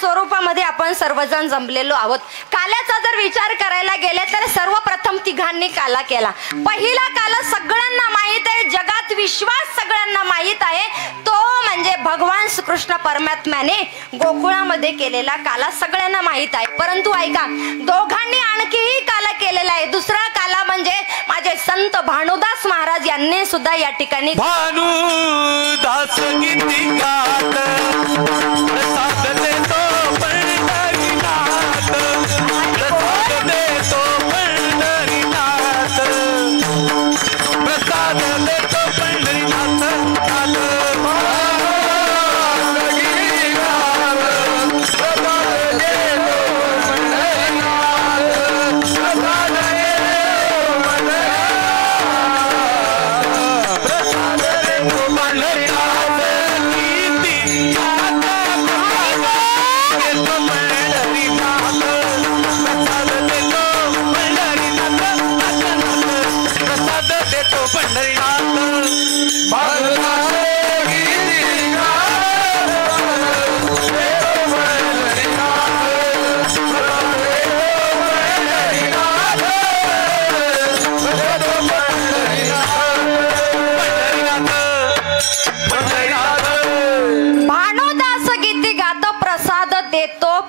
स्वरूपामध्ये आपण सर्वजण जमलेलो आहोत. काल्याचा जर विचार करायला गेले तर सर्वप्रथम तिघांनी काला केला. पहिला काला सगळ्यांना माहित आहे, जगात विश्वास सगळ्यांना माहित आहे, तो म्हणजे भगवान श्रीकृष्ण परमात्म्याने गोकुळामध्ये केलेला काला सगळ्यांना माहित आहे. परंतु ऐका, दोघांनी आणखीही काला केलेला आहे. दुसरा काला म्हणजे माझे संत भानुदास महाराज यांनी सुद्धा या ठिकाणी भानुदास गीती गात प्रसाद देतो पंढरीनाथ, प्रसाद देतो पंढरीनाथ, प्रसाद देतो पंढरीनाथ.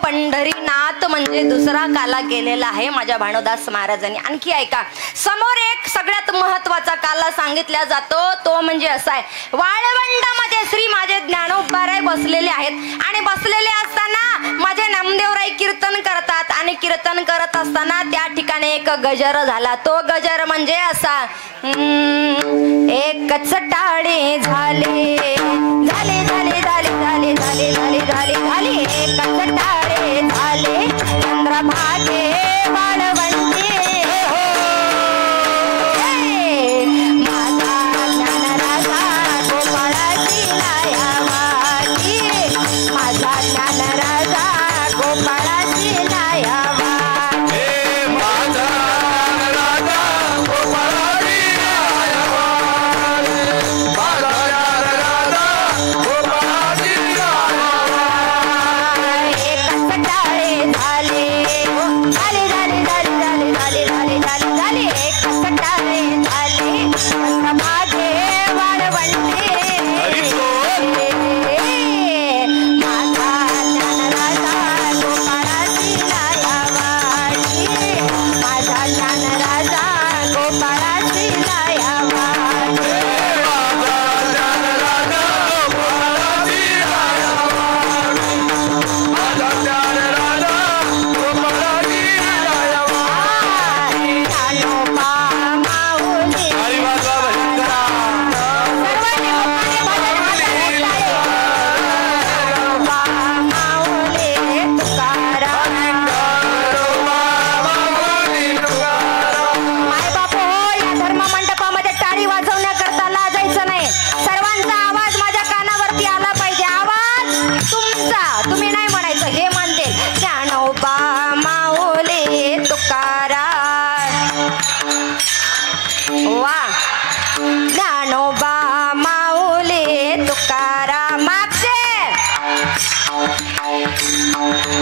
पंढरीनाथ म्हणजे दुसरा काला केलेला आहे माझ्या भानुदास महाराजांनी. आणखी ऐका, समोर एक सगळ्यात महत्वाचा काला सांगितला जातो, तो म्हणजे असा आहे, वाळवंडामध्ये श्री माझे ज्ञानोबाराय बसलेले आहेत आणि बसलेले असताना माझे नामदेवराय कीर्तन करतात आणि कीर्तन करत असताना त्या ठिकाणी एक गजर झाला. तो गजर म्हणजे असा, एकच टाळे झाले झाले झाले झाले झाले झाले झाले झाले झाले, एकच टाळे झाले चंद्रभागे वाळवंटे, माझा ज्ञानराजा गोपाळाची लायावाची, माझा ज्ञानराजा गोपाळाची लायावा.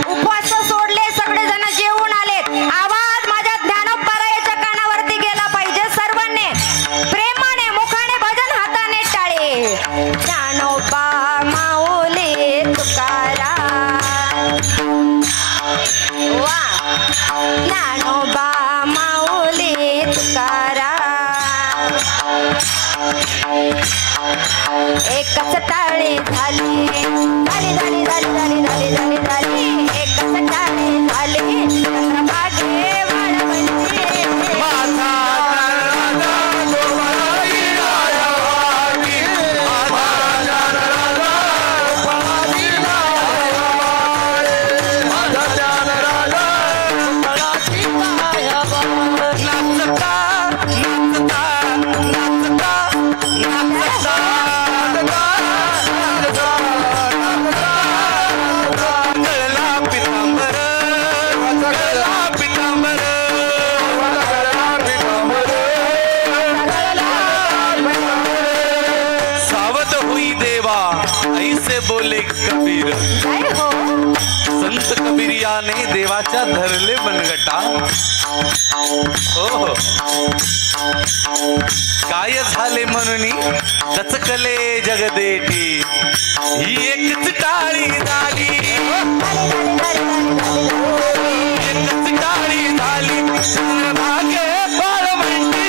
उपवास सोडले, सगळेजण जेवून आलेत. आवाज माझ्या ज्ञानोबारायाच्या कानावरती गेला पाहिजे. सर्वांनी प्रेमाने, मुखाने भजन, हाताने टाळे. ज्ञानोबा माऊली तुकाराम, वा, ज्ञानोबा माऊली तुकाराम. एकच टाळे झाली झाली झाली झाली झाली झाली झाली झाली, एकच टाळे झाले चंद्रभागे वाळवंटे. याने देवाच्या धरले मनगटा. हो काय झाले म्हणून दचकले जगदेठी. ही एकच टाळी झाली, एकच टाळी झाली चंद्रभागे बाळवंटी.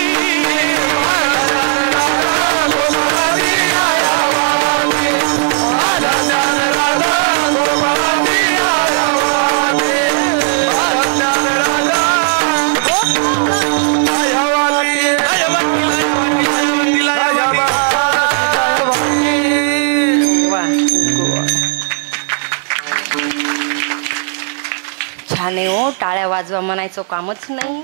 छान आहे हो, टाळ्या वाजवा म्हणायचं कामच नाही.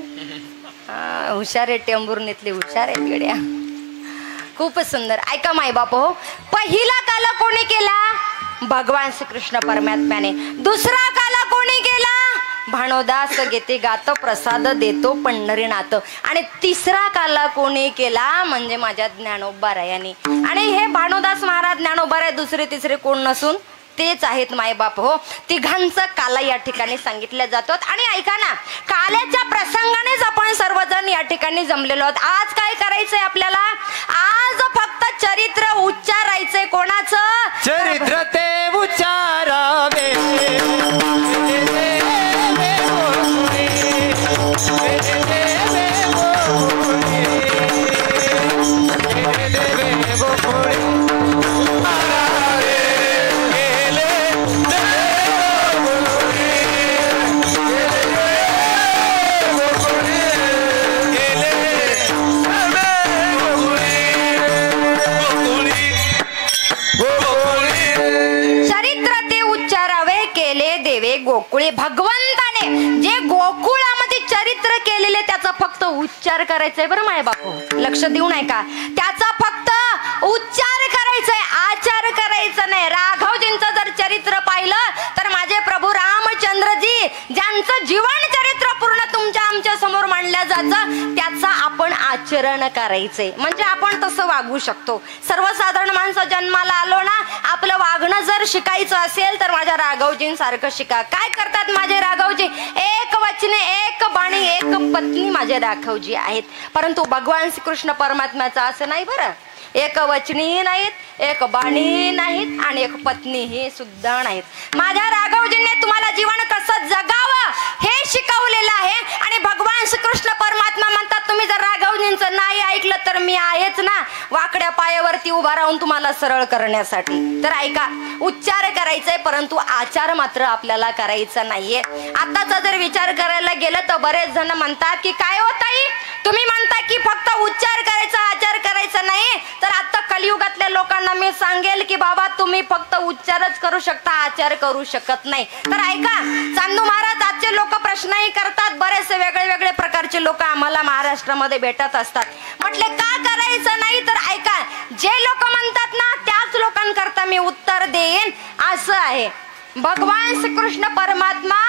हुशार आहे, टेंभुर्णीतले हुशार आहेत गड्या. खूपच सुंदर. ऐका माय बाप हो, पहिला काला कोणी केला? भगवान श्रीकृष्ण परमात्म्याने. दुसरा काला कोणी केला? भाणोदास घेते गात प्रसाद देतो पंढरीनाथ. आणि तिसरा काला कोणी केला? म्हणजे माझ्या ज्ञानोबा रायांनी. आणि हे भाणोदास महाराज ज्ञानोबा राय दुसरे तिसरे कोण नसून तेच आहेत मायबाप हो. तिघांचा काला या ठिकाणी सांगितल्या जातो. आणि ऐका ना, काल्याच्या प्रसंगानेच आपण सर्वजण या ठिकाणी जमलेलो आहोत. आज काय करायचंय आपल्याला? आज फक्त चरित्र उच्चारायचंय. कोणाचं चरित्र ते उच्चारावे. गोकुळे. भगवंताने जे गोकुळामध्ये चरित्र केलेले त्याचा फक्त उच्चार करायचंय. बरं माय बापू, लक्ष देऊन ऐका. त्याचा फक्त उच्चार करायचंय, आचार करायचं नाही. राघवजींचं जर चरित्र पाहिलं तर माझे प्रभू रामचंद्रजी ज्यांचं जीवन चरित्र पूर्ण तुमच्या आमच्या समोर मांडलं जातं त्याचा आपण आचरण करायचंय. म्हणजे आपण तसं वागू शकतो. सर्वसाधारण माणसं जन्माला आलो ना, आपलं वागणं जर शिकायचं असेल तर माझ्या राघवजींसारखं शिका. काय करतात माझे राघवजी? एक वचने, एक बाणी, एक पत्नी माझे राघवजी आहेत. परंतु भगवान श्रीकृष्ण परमात्म्याचं असं नाही. बरं, एक वचनी नाहीत, एक बाणी नाहीत आणि एक पत्नीही सुद्धा नाहीत. माझ्या राघवजींनी तुम्हाला जीवन कसं जगावं हे शिकवलेलं आहे. आणि भगवान श्रीकृष्ण परमात्मा म्हणतात तुम्ही जर राघवजींचं नाही ऐकलं तर मी आहेच ना, वाकड्या पायावरती उभा राहून तुम्हाला सरळ करण्यासाठी. तर ऐका, उच्चार करायचाय परंतु आचार मात्र आपल्याला करायचा नाहीये. आताचा जर विचार करायला गेलं तर बरेच जण म्हणतात की काय होत आहे, तुम्ही म्हणता की फक्त उच्चार करायचा, आचार करायचा नाही. तर आता कलियुगातल्या लोकांना मी सांगेल की बाबा तुम्ही फक्त उच्चारच करू शकता, आचार करू शकत नाही. तर ऐका, चांदू महाराज आजचे लोक प्रश्नही करतात. बरेचसे वेगळे वेगळे प्रकारचे लोक आम्हाला महाराष्ट्रामध्ये भेटत असतात. म्हटले का करायचं नाही? तर ऐका, जे लोक म्हणतात ना त्याच लोकांकरता मी उत्तर देईन. असं आहे, भगवान श्रीकृष्ण परमात्मा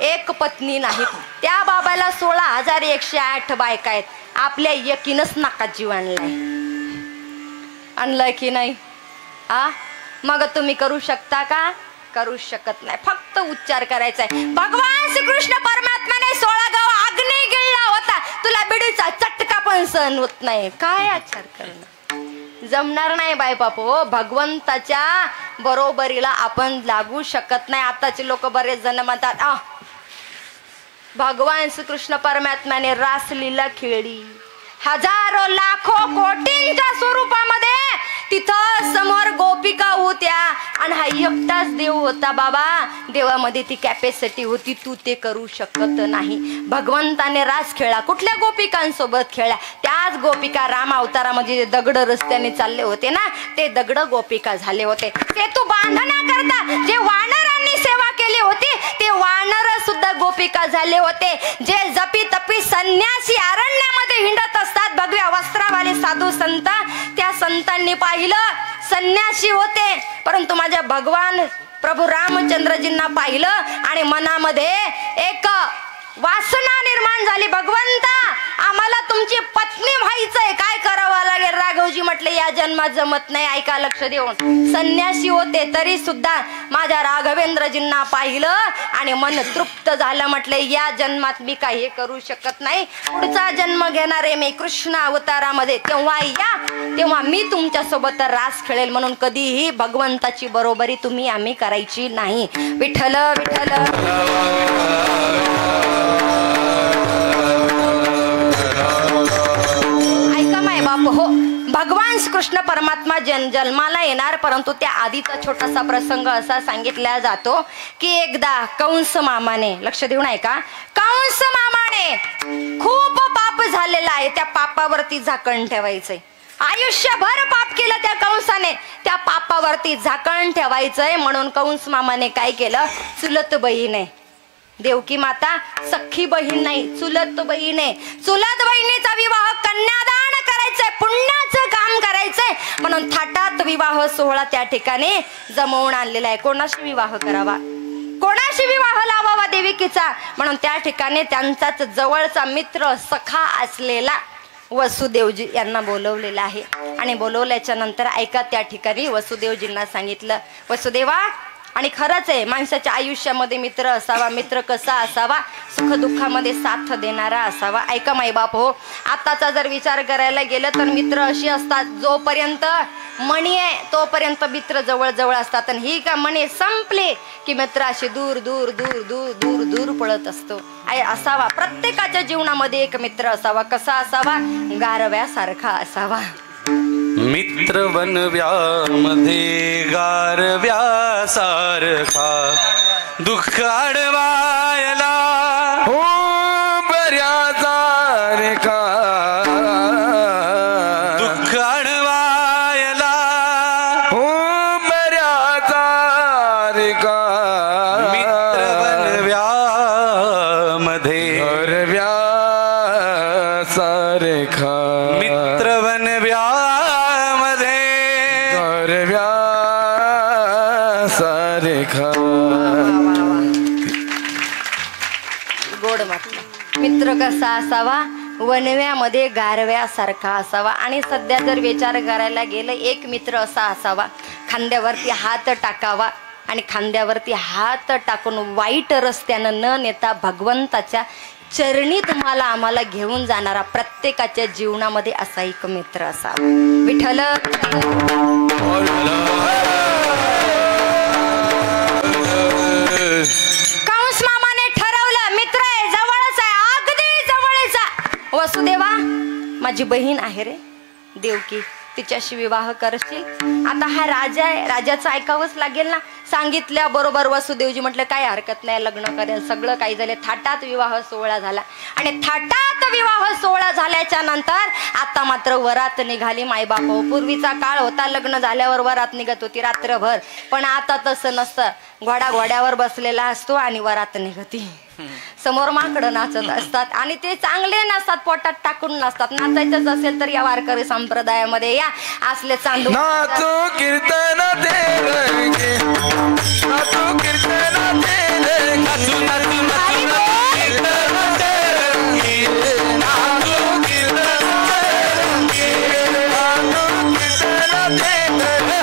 एक पत्नी नाहीत. त्या बाबाला 16,108 बायका आहेत. आपल्या एकीनच नाका जीव आणलाय. आणलाय की नाही? मग तुम्ही करू शकता का? करू शकत नाही. फक्त उच्चार करायचा आहे. भगवान श्रीकृष्ण परमात्म्याने 16 गाव अग्नी गिळला होता. तुला बिडीचा चटका पण सहन होत नाही. काय आचार करणं जमणार नाही बाय बापू. भगवंताच्या बरोबरीला आपण लागू शकत नाही. आताचे लोक बरेच जण म्हणतात भगवान श्रीकृष्ण परमात्म्याने रासलीला खेळली. हजारो लाखो कोटींच्या स्वरूपामध्ये तिथं समोर गोपिका होत्या आणि हा एकटाच देव होता. बाबा, देवामध्ये ती कॅपॅसिटी होती, तू ते करू शकत नाही. भगवंताने रास खेळला. कुठल्या गोपिकांसोबत खेळला? त्याच गोपिका राम अवतारामध्ये जे दगड रस्त्याने चालले होते ना, ते दगड गोपिका झाले होते. ते तू बांधण्याकरता जे वानरांनी सेवा केली होती ते वानर सुद्धा गोपिका झाले होते. जे जपी तपी संन्यासी अरण्यामध्ये हिंडत असतात, भगव्या वस्त्रावाले साधू संत, त्या संतांनी पाहिलं संन्यासी होते परंतु माझ्या भगवान प्रभू रामचंद्रजींना पाहिलं आणि मनामध्ये एक वासना निर्माण झाली. भगवंता, आम्हाला तुमची पत्नी व्हायचंय, काय करावं लागेल? राघवजी म्हटले या जन्मात जमत नाही. ऐका लक्ष देऊन, संन्यासी होते तरी सुद्धा माझ्या राघवेंद्रजींना पाहिलं आणि मन तृप्त झालं. म्हटले या जन्मात मी काही करू शकत नाही, पुढचा जन्म घेणार आहे मी कृष्ण अवतारामध्ये, तेव्हा या, तेव्हा मी तुमच्या सोबत रास खेळेल. म्हणून कधीही भगवंताची बरोबरी तुम्ही आम्ही करायची नाही. विठ्ठल विठ्ठल. ऐका माय बाप हो, भगवान कृष्ण परमात्मा जन्माला येणार, परंतु त्या आधीचा छोटासा प्रसंग असा सांगितला जातो की एकदा कंस मामाने, लक्ष देऊन ऐका, कंस मामाने खूप पाप झालेला आहे, त्या पापावरती झाकण ठेवायचंय. आयुष्यभर पाप केलं त्या कंसाने, त्या पापावरती झाकण ठेवायचंय. म्हणून कंस मामाने काय केलं, चुलत बहीण आहे देवकी माता, सख्खी बहीण नाही, चुलत बहीण आहे, चुलत बहिणीचा विवाह कन्यादान करायचंय, पुण्याचं काम करायचंय. म्हणून थाटात विवाह सोहळा त्या ठिकाणी जमवून आणलेला आहे. कोणाशी विवाह करावा, कोणाशी विवाह लावावा देविकीचा? म्हणून त्या ठिकाणी त्यांचाच जवळचा मित्र सखा असलेला वसुदेवजी यांना बोलवलेलं आहे. आणि बोलवल्याच्या नंतर ऐका, त्या ठिकाणी वसुदेवजींना सांगितलं, वसुदेवा, आणि खरंच आहे माणसाच्या आयुष्यामध्ये मित्र असावा. मित्र कसा असावा, सुखदुःखामध्ये साथ देणारा असावा. ऐका माईबाप हो, आताचा जर विचार करायला गेलं तर मित्र अशी असतात, जोपर्यंत मणी आहे तोपर्यंत मित्र जवळ जवळ असतात, आणि ही का मणी संपली की मित्र अशी दूर दूर दूर दूर दूर दूर पळत असतो. असावा प्रत्येकाच्या जीवनामध्ये एक मित्र असावा. कसा असावा, गारव्यासारखा असावा. मित्र वनव्यामध्ये गारव्यासारखा, दुःख अडवायला हो बऱ्याचा रे का, दुःख अडवायला हो बऱ्याचा रे का. मित्र वनव्यामध्ये गरव्यासारखा, मित्र वनव्यामध्ये गरव्यासारखा. गोड म्हटलं. मित्र कसा असावा, वनव्यामध्ये गारव्यासारखा असावा. आणि सध्या जर विचार करायला गेलं, एक मित्र असा असावा, खांद्यावरती हात टाकावा आणि खांद्यावरती हात टाकून वाईट रस्त्यानं न नेता भगवंताच्या चरणी तुम्हाला आम्हाला घेऊन जाणारा प्रत्येकाच्या जीवनामध्ये असा एक मित्र असावा. विठ्ठल. कंस मामाने ठरवलं, मित्र आहे, जवळच आहे, अगदी जवळचा. वसुदेवा, माझी बहीण आहे रे देवकी, तिच्याशी विवाह करशील? आता हा राजा आहे, राजाचं ऐकावंच लागेल ना. सांगितल्या बरोबर वसुदेवजी म्हटलं काय हरकत नाही, लग्न करेल. सगळं काही झाले, थाटात विवाह सोहळा झाला. आणि थाटात विवाह सोहळा झाल्याच्या नंतर आता मात्र वरात निघाली. मायबाप हो, पूर्वीचा काळ होता, लग्न झाल्यावर वरात निघत होती रात्रभर, पण आता तसं नसतं. घोड्यावर बसलेला असतो आणि वरात निघती. समोर माकडं नाचत असतात आणि ते चांगले नसतात, पोटात टाकून नसतात. नाचायचंच असेल तर या वारकरी संप्रदायामध्ये या, असले चांदू नाचो कीर्तन देवगे, नाचो कीर्तन देवगे, नाचो नाचो नाचो कीर्तन देवगे, नाचो कीर्तन देवगे, नाचो कीर्तन देवगे, नाचो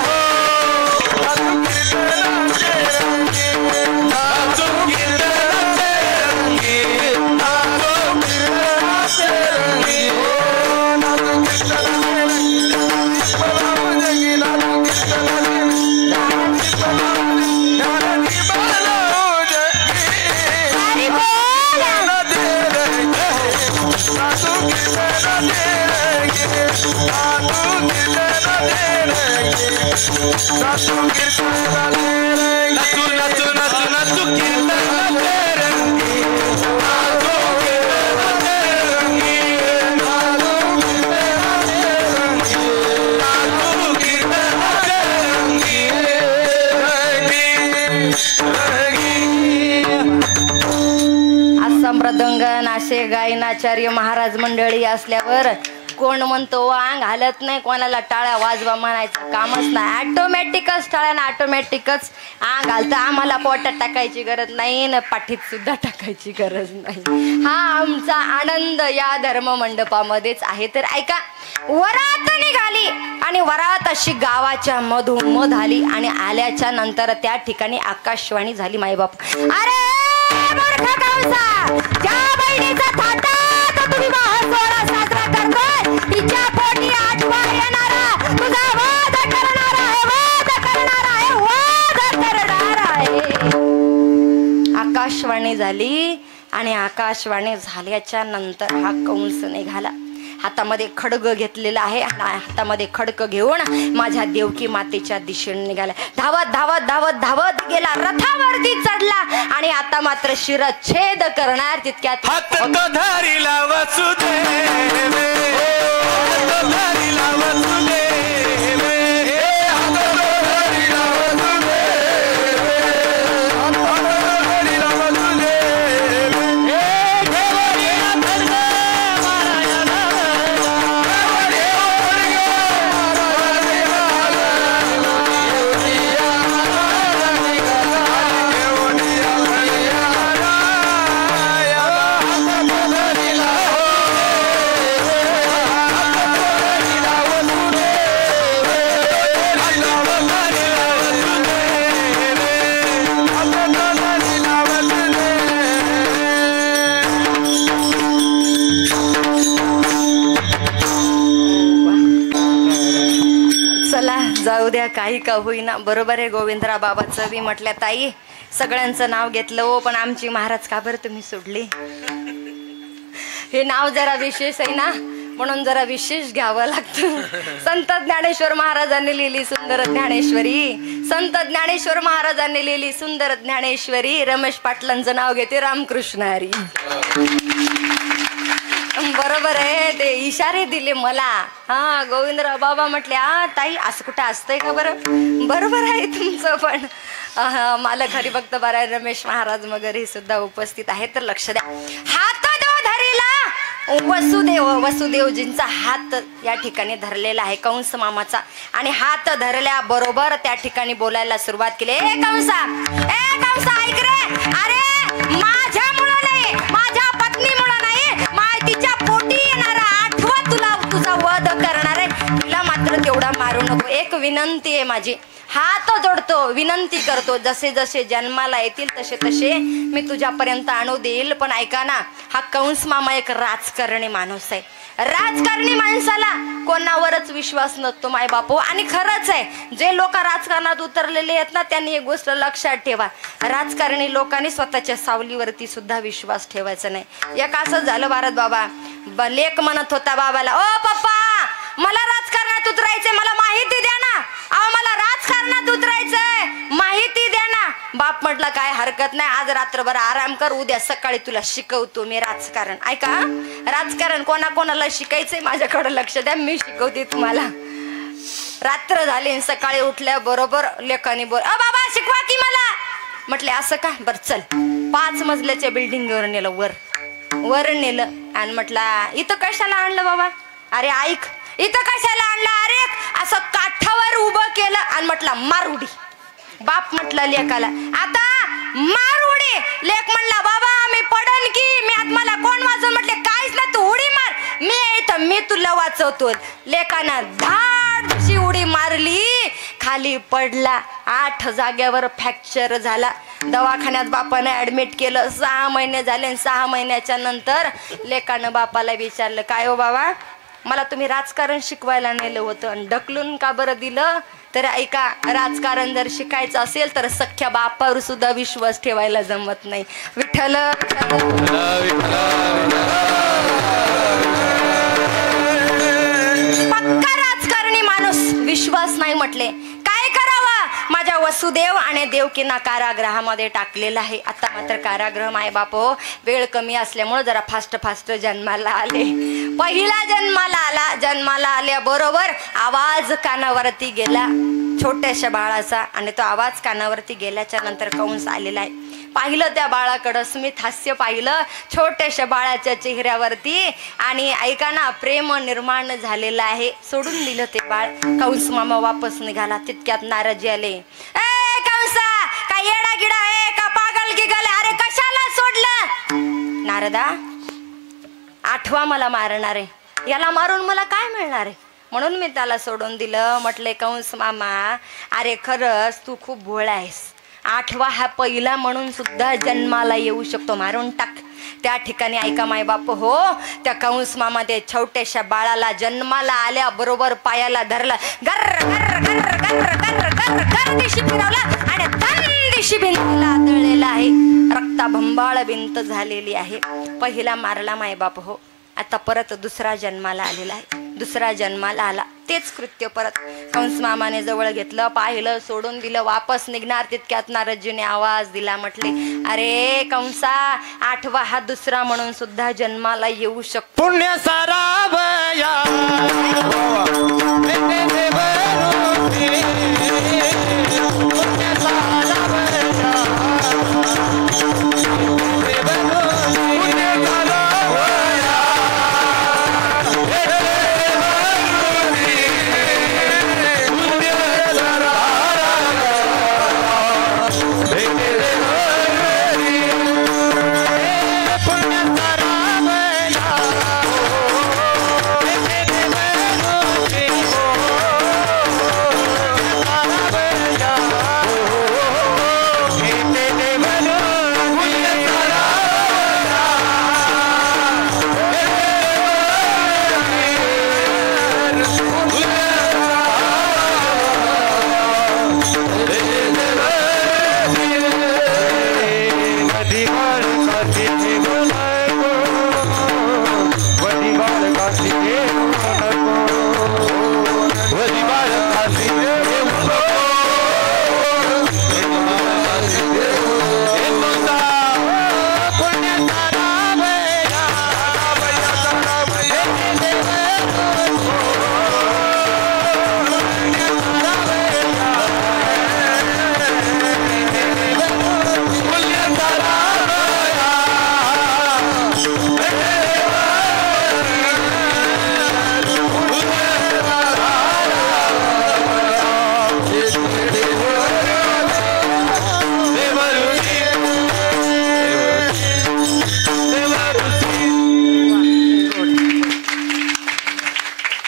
कीर्तन देवगे, नाचो कीर्तन देवगे, नाचो कीर्तन मृदंग नाशे गायनाचार्य महाराज मंडळी असल्यावर कोण म्हणतो अंग हालत नाही, कोणाला टाळ्या वाजवा म्हणायचं कामच नाही. ऑटोमॅटिकच टाळ्यानं ऑटोमॅटिकच अंग हालतं. आम्हाला पोटात टाकायची गरज नाही ना पाठीत सुद्धा टाकायची गरज नाही. हा आमचा आनंद या धर्म मंडपामध्येच आहे. तर ऐका, वरात निघाली आणि वरात अशी गावाच्या मधोमध आली आणि आल्याच्या नंतर त्या ठिकाणी आकाशवाणी झाली. मायबाप, अरे मूर्ख कंसा, ज्या बहिणीचा थाटा तुम्ही सोहळा साजरा करतोय, तिच्या पोटी आठवा येणारा तुझा वध करणार आहे, वध करणार आहे, वध करणार आहे. आकाशवाणी झाली आणि आकाशवाणी झाल्याच्या नंतर हा कंस निघाला. हातामध्ये खड्ग घेतलेला आहे आणि हातामध्ये खडक घेऊन माझ्या देवकी मातेच्या दिशेने निघाला. धावत धावत धावत धावत गेला, रथावरती चढला आणि आता मात्र शिरच्छेद करणार तितक्यात हात तो धरिला वसुदेव, हात तो धरिला वसुदेव, जाऊ द्या काही का होईना. बरोबर आहे, गोविंदराव बाबाचं बी म्हटल्या ताई सगळ्यांचं नाव घेतलं हो, पण आमची महाराज का बरं तुम्ही सोडली? हे नाव जरा विशेष आहे ना, म्हणून जरा विशेष घ्यावं लागतं. संत ज्ञानेश्वर महाराजांनी लिहिली सुंदर ज्ञानेश्वरी, संत ज्ञानेश्वर महाराजांनी लिहिली सुंदर ज्ञानेश्वरी. रमेश पाटलांचं नाव घेते रामकृष्ण हरी. बरोबर आहे, ते इशारे दिले मला. हा गोविंदराव बाबा म्हटले ताई असं कुठं असतंय का बरं? बरोबर आहे तुमचं, पण मालक हरिभक्त बारा रमेश महाराज वगैरे सुद्धा उपस्थित आहेत, तर लक्ष द्या. हात धरिला वसुदेव, वसुदेवजींचा हात या ठिकाणी धरलेला आहे कंस मामाचा, आणि हात धरल्या बरोबर त्या ठिकाणी बोलायला सुरुवात केली. ए कंसा, ए कंसा ऐक रे, अरे माझ्यामुळं नाही, माझ्या पत्नीमुळं नाही, तिच्या पोटी येणारा आठवा तुला तुझा वध करणार आहे. तिला मात्र तेवढा मारू नको. एक विनंती आहे माझी, हात जोडतो, विनंती करतो, जसे जसे जन्माला येतील तसे तसे मी तुझ्यापर्यंत आणू देईल. पण ऐका ना, हा कंस मामा एक राजकारणी माणूस आहे. राजकारणी माणसाला कोणावरच विश्वास नसतो माय बापू. आणि खरंच आहे, जे लोक राजकारणात उतरलेले आहेत ना, त्यांनी एक गोष्ट लक्षात ठेवा, राजकारणी लोकांनी स्वतःच्या सावलीवरती सुद्धा विश्वास ठेवायचा नाही. एक असं झालं, भारत बाबा लेक म्हणत होता बाबाला, ओ पप्पा मला राजकारणात उतरायचंय, मला माहिती द्या ना, अहो मला राजकारणात उतरायचंय, माहिती द्या ना. बाप म्हटला काय हरकत नाही, आज रात्रभर आराम कर, उद्या सकाळी तुला शिकवतो मी राजकारण. ऐका, राजकारण कोणाकोणाला शिकायचंय माझ्याकडे लक्ष द्या, मी शिकवते तुम्हाला. रात्र झाली, सकाळी उठल्या बरोबर लेखानी बोल, अ बाबा शिकवा की मला. म्हटले असं का, बर चल. 5 मजल्याच्या बिल्डिंगवर नेलं, वर नेलं आणि म्हटला इथं कशाला आणलं बाबा? अरे ऐक, इथं कशाला आणलं? अरे असं काठावर उभं केलं आणि म्हटलं मार उडी. बाप म्हटलं लेकाला, आता मार उडी. लेक म्हणला बाबा मी पडन की, मी आत मला कोण वाचव? म्हटले काहीच ना, तू उडी मार, मी इथं मी तुला वाचवतो. लेकानं धाडशी उडी मारली, खाली पडला, 8 जाग्यावर फ्रॅक्चर झाला. दवाखान्यात बापाने ऍडमिट केलं. 6 महिने झाले. 6 महिन्याच्या नंतर लेकानं बापाला विचारलं, काय हो बाबा मला तुम्ही राजकारण शिकवायला नेलं होतं आणि ढकलून का बरं दिलं? तर ऐका, राजकारण जर शिकायचं असेल तर सख्या बापावर सुद्धा विश्वास ठेवायला जमत नाही. विठ्ठल पक्का राजकारणी माणूस विश्वास नाही म्हटले. काय करावा? माझ्या वसुदेव आणि देवकींना कारागृहामध्ये टाकलेलं आहे. आता मात्र कारागृह माय बाप वेळ कमी असल्यामुळे जरा फास्ट जन्माला आले. पहिला जन्माला आल्याबरोबर आवाज कानावरती गेला छोट्याशा बाळाचा, आणि तो आवाज कानावरती गेल्याच्या नंतर कंस आलेला आहे. पाहिलं त्या बाळाकडं, स्मित हास्य पाहिलं छोट्याशा बाळाच्या चेहऱ्यावरती, आणि ऐका ना, प्रेम निर्माण झालेलं आहे. सोडून दिलं ते बाळ. कंस मामा वापस निघाला. तितक्यात नारजी आले. ए कंसा, काय येडा गिडा आहे का, पागल गिगल? अरे कशाला सोडलं? नारदा, आठवा मला मारणार आहे, याला मारून मला काय मिळणार आहे, म्हणून मी त्याला सोडून दिलं. म्हटले कंस मामा, अरे खरंच तू खूप भोळा आहेस. आठवा हा पहिला म्हणून सुद्धा जन्माला येऊ शकतो, मारून टाक. त्या ठिकाणी ऐका माय बाप हो, त्या कंस मामा ते छोट्याशा बाळाला जन्माला आल्या बरोबर पायाला धरला, गर्र गर्र गर्र गर्र गर्र गर्र गर्र दिशी फिरवला, आणि दन दिशी भिंतीला आदळलेला आहे. रक्ताभंबाळ भिंत झालेली आहे. पहिला मारला माय बाप हो, आता परत दुसरा जन्माला आलेला आहे. दुसरा जन्माला आला, तेच कृत्य परत कंस मामाने जवळ घेतलं, पाहिलं, सोडून दिलं, वापस निघणार. तितक्यात नारदजीने आवाज दिला. म्हटले, अरे कंसा, आठवा हा दुसरा म्हणून सुद्धा जन्माला येऊ शकतो. पुण्य सारावया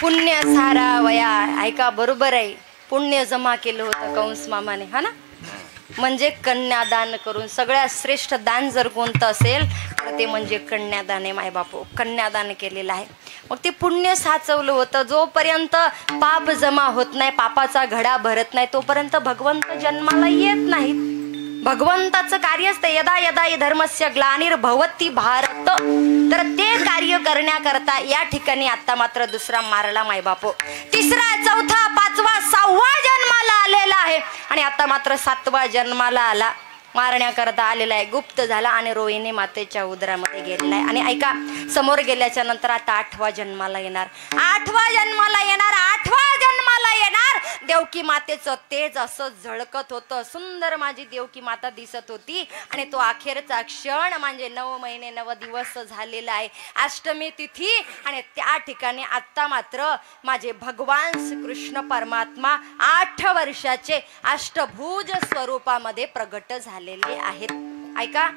पुण्य सारावया. ऐका, बरोबर आहे, पुण्य जमा केलं होतं कंस मामाने, हा ना. म्हणजे कन्यादान करून सगळ्यात श्रेष्ठ दान जर कोणतं असेल तर ते म्हणजे कन्यादान आहे. माय बापू, कन्यादान केलेलं आहे. मग ते पुण्य साचवलं होतं. जोपर्यंत पाप जमा होत नाही, पापाचा घडा भरत नाही, तोपर्यंत भगवंत जन्माला येत नाहीत. भगवंताचं कार्यच ते यदा यदा हि धर्मस्य ग्लानिर्भवति भारत. तर ते कार्य करण्याकरता या ठिकाणी आता मात्र दुसरा मारला माय बापू. तिसरा, चौथा, पाचवा, सहावा जन्माला आलेला आहे, आणि आता मात्र सातवा जन्माला आला, मारण्याकरता आलेला आहे. गुप्त झाला आणि रोहिणी मातेच्या उदरामध्ये गेलेला आहे. आणि ऐका, समोर गेल्याच्या नंतर आता आठवा जन्माला येणार, आठवा जन्माला येणार, आठवा जन्माला येणार. देवकी मातेचं तेज असं झळकत होतं. सुंदर माझी देवकी माता दिसत होती. आणि तो अखेरचा क्षण म्हणजे 9 महिने 9 दिवस झालेला आहे. अष्टमी तिथी, आणि त्या ठिकाणी आता मात्र माझे भगवान श्रीकृष्ण परमात्मा 8 वर्षाचे अष्टभुज स्वरूपामध्ये प्रगट झालेले आहेत. ऐका,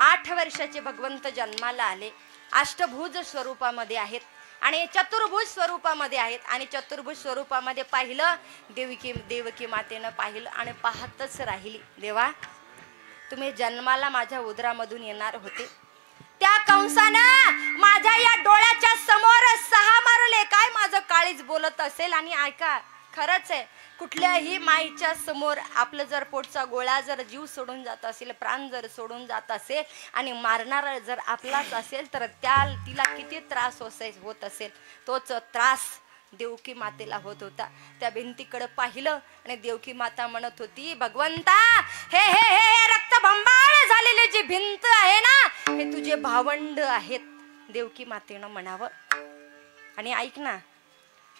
8 वर्षाचे भगवंत जन्माला आले, अष्टभुज स्वरूपामध्ये आहेत आणि चतुर्भुज स्वरूपामध्ये आहेत. आणि चतुर्भुज स्वरूपामध्ये पाहिलं, देवकी मातेनं पाहिलं आणि पाहतच राहिली. देवा, तुम्ही जन्माला माझ्या उदरामधून येणार होते, त्या कंसानं माझ्या या डोळ्याच्या समोर 6 मारले. काय माझं काळीज बोलत असेल. आणि ऐका, खरंच आहे, कुठल्याही माईच्या समोर आपलं जर पोटचा गोळा जर जीव सोडून जात असेल, प्राण जर सोडून जात असेल, आणि मारणारा जर आपलाच असेल, तर तिला किती त्रास होत असेल. तोच त्रास देवकी मातेला होत होता. त्या भिंतीकडे पाहिलं आणि देवकी माता म्हणत होती, भगवंता, हे हे हे रक्तभंबाळ झालेली जी भिंत आहे ना, हे तुझे भावंड आहेत. देवकी मातेनं म्हणावं, आणि ऐक ना,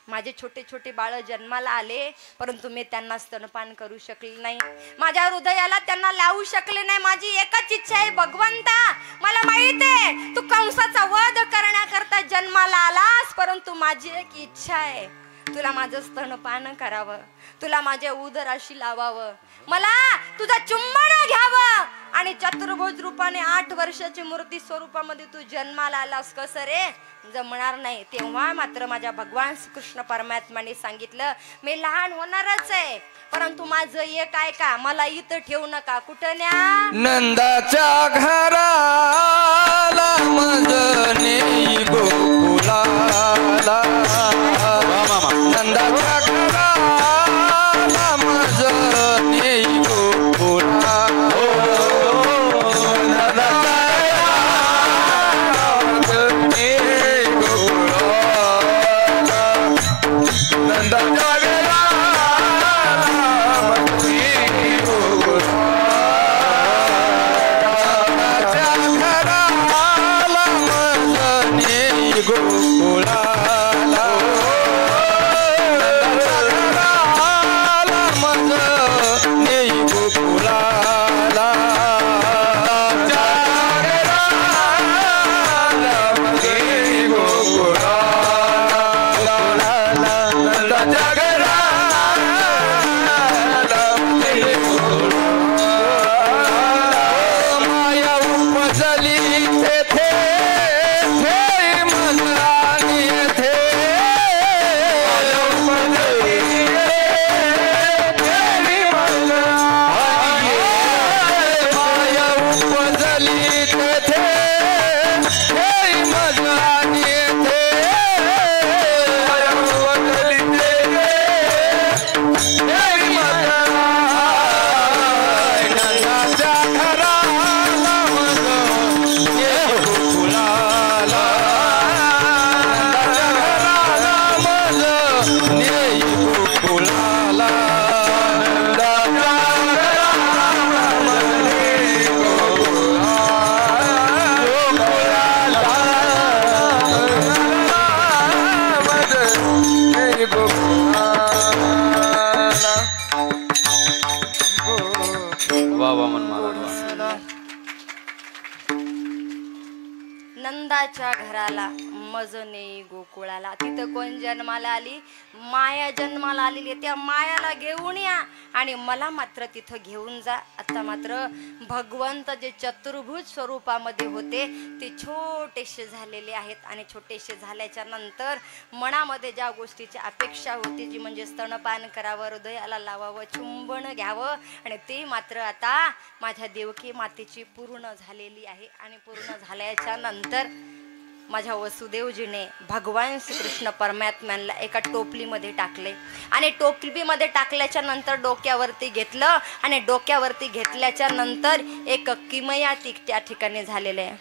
माझे छोटे छोटे बाळ जन्माला आले, परंतु मी त्यांना स्तनपान करू शकले नाही, माझ्या हृदयाला त्यांना लावू शकले नाही. माझी एकच इच्छा आहे भगवंता, मला माहित आहे तू कंसाचा वध करण्याकरता जन्माला आलास, परंतु माझी एक इच्छा आहे, तुला माझं स्तनपान करावं, तुला माझ्या उदराशी लावावं, मला तुझा चुंबन घ्यावं आणि चतुर्भुज रूपाने 8 वर्षाची मूर्ती स्वरूपामध्ये तू जन्माला आलास. कसं रे, जमणार नाही. तेव्हा मात्र माझ्या भगवान कृष्ण परमात्म्याने सांगितलं, मी लहान होणारच आहे, परंतु माझं एक ऐका, मला इथं ठेवू नका. कुठं न्या? नंदाच्या घराला मजने गोकुळाला, नंदाच्या घराला मजने गोकुळाला, नंदाच्या घराला मजने गोकुळाला. तिथं कोण जन्माला आली? माया जन्माला आलेली. त्या मायाला घेऊन या आणि मला मात्र तिथं घेऊन जा. आता मात्र भगवंत जे चतुर्भुज स्वरूपामध्ये होते ते छोटेसे झालेले आहेत आणि छोटेसे झाल्याच्या नंतर मनामध्ये ज्या गोष्टीची अपेक्षा होती, जी म्हणजे स्तनपान करावं, हृदयाला लावावं, चुंबन घ्यावं, आणि ते मात्र आता माझ्या देवकी मातेची पूर्ण झालेली आहे. आणि पूर्ण झाल्याच्या नंतर माझ्या वसुदेवजीने भगवान श्रीकृष्ण परमात्म्याला एका टोपलीमध्ये टाकले आणि टोपलीमध्ये टाकल्याच्या नंतर डोक्यावरती घेतलं आणि डोक्यावरती घेतल्याच्या नंतर एक किमया त्या ठिकाणी झालेले आहे.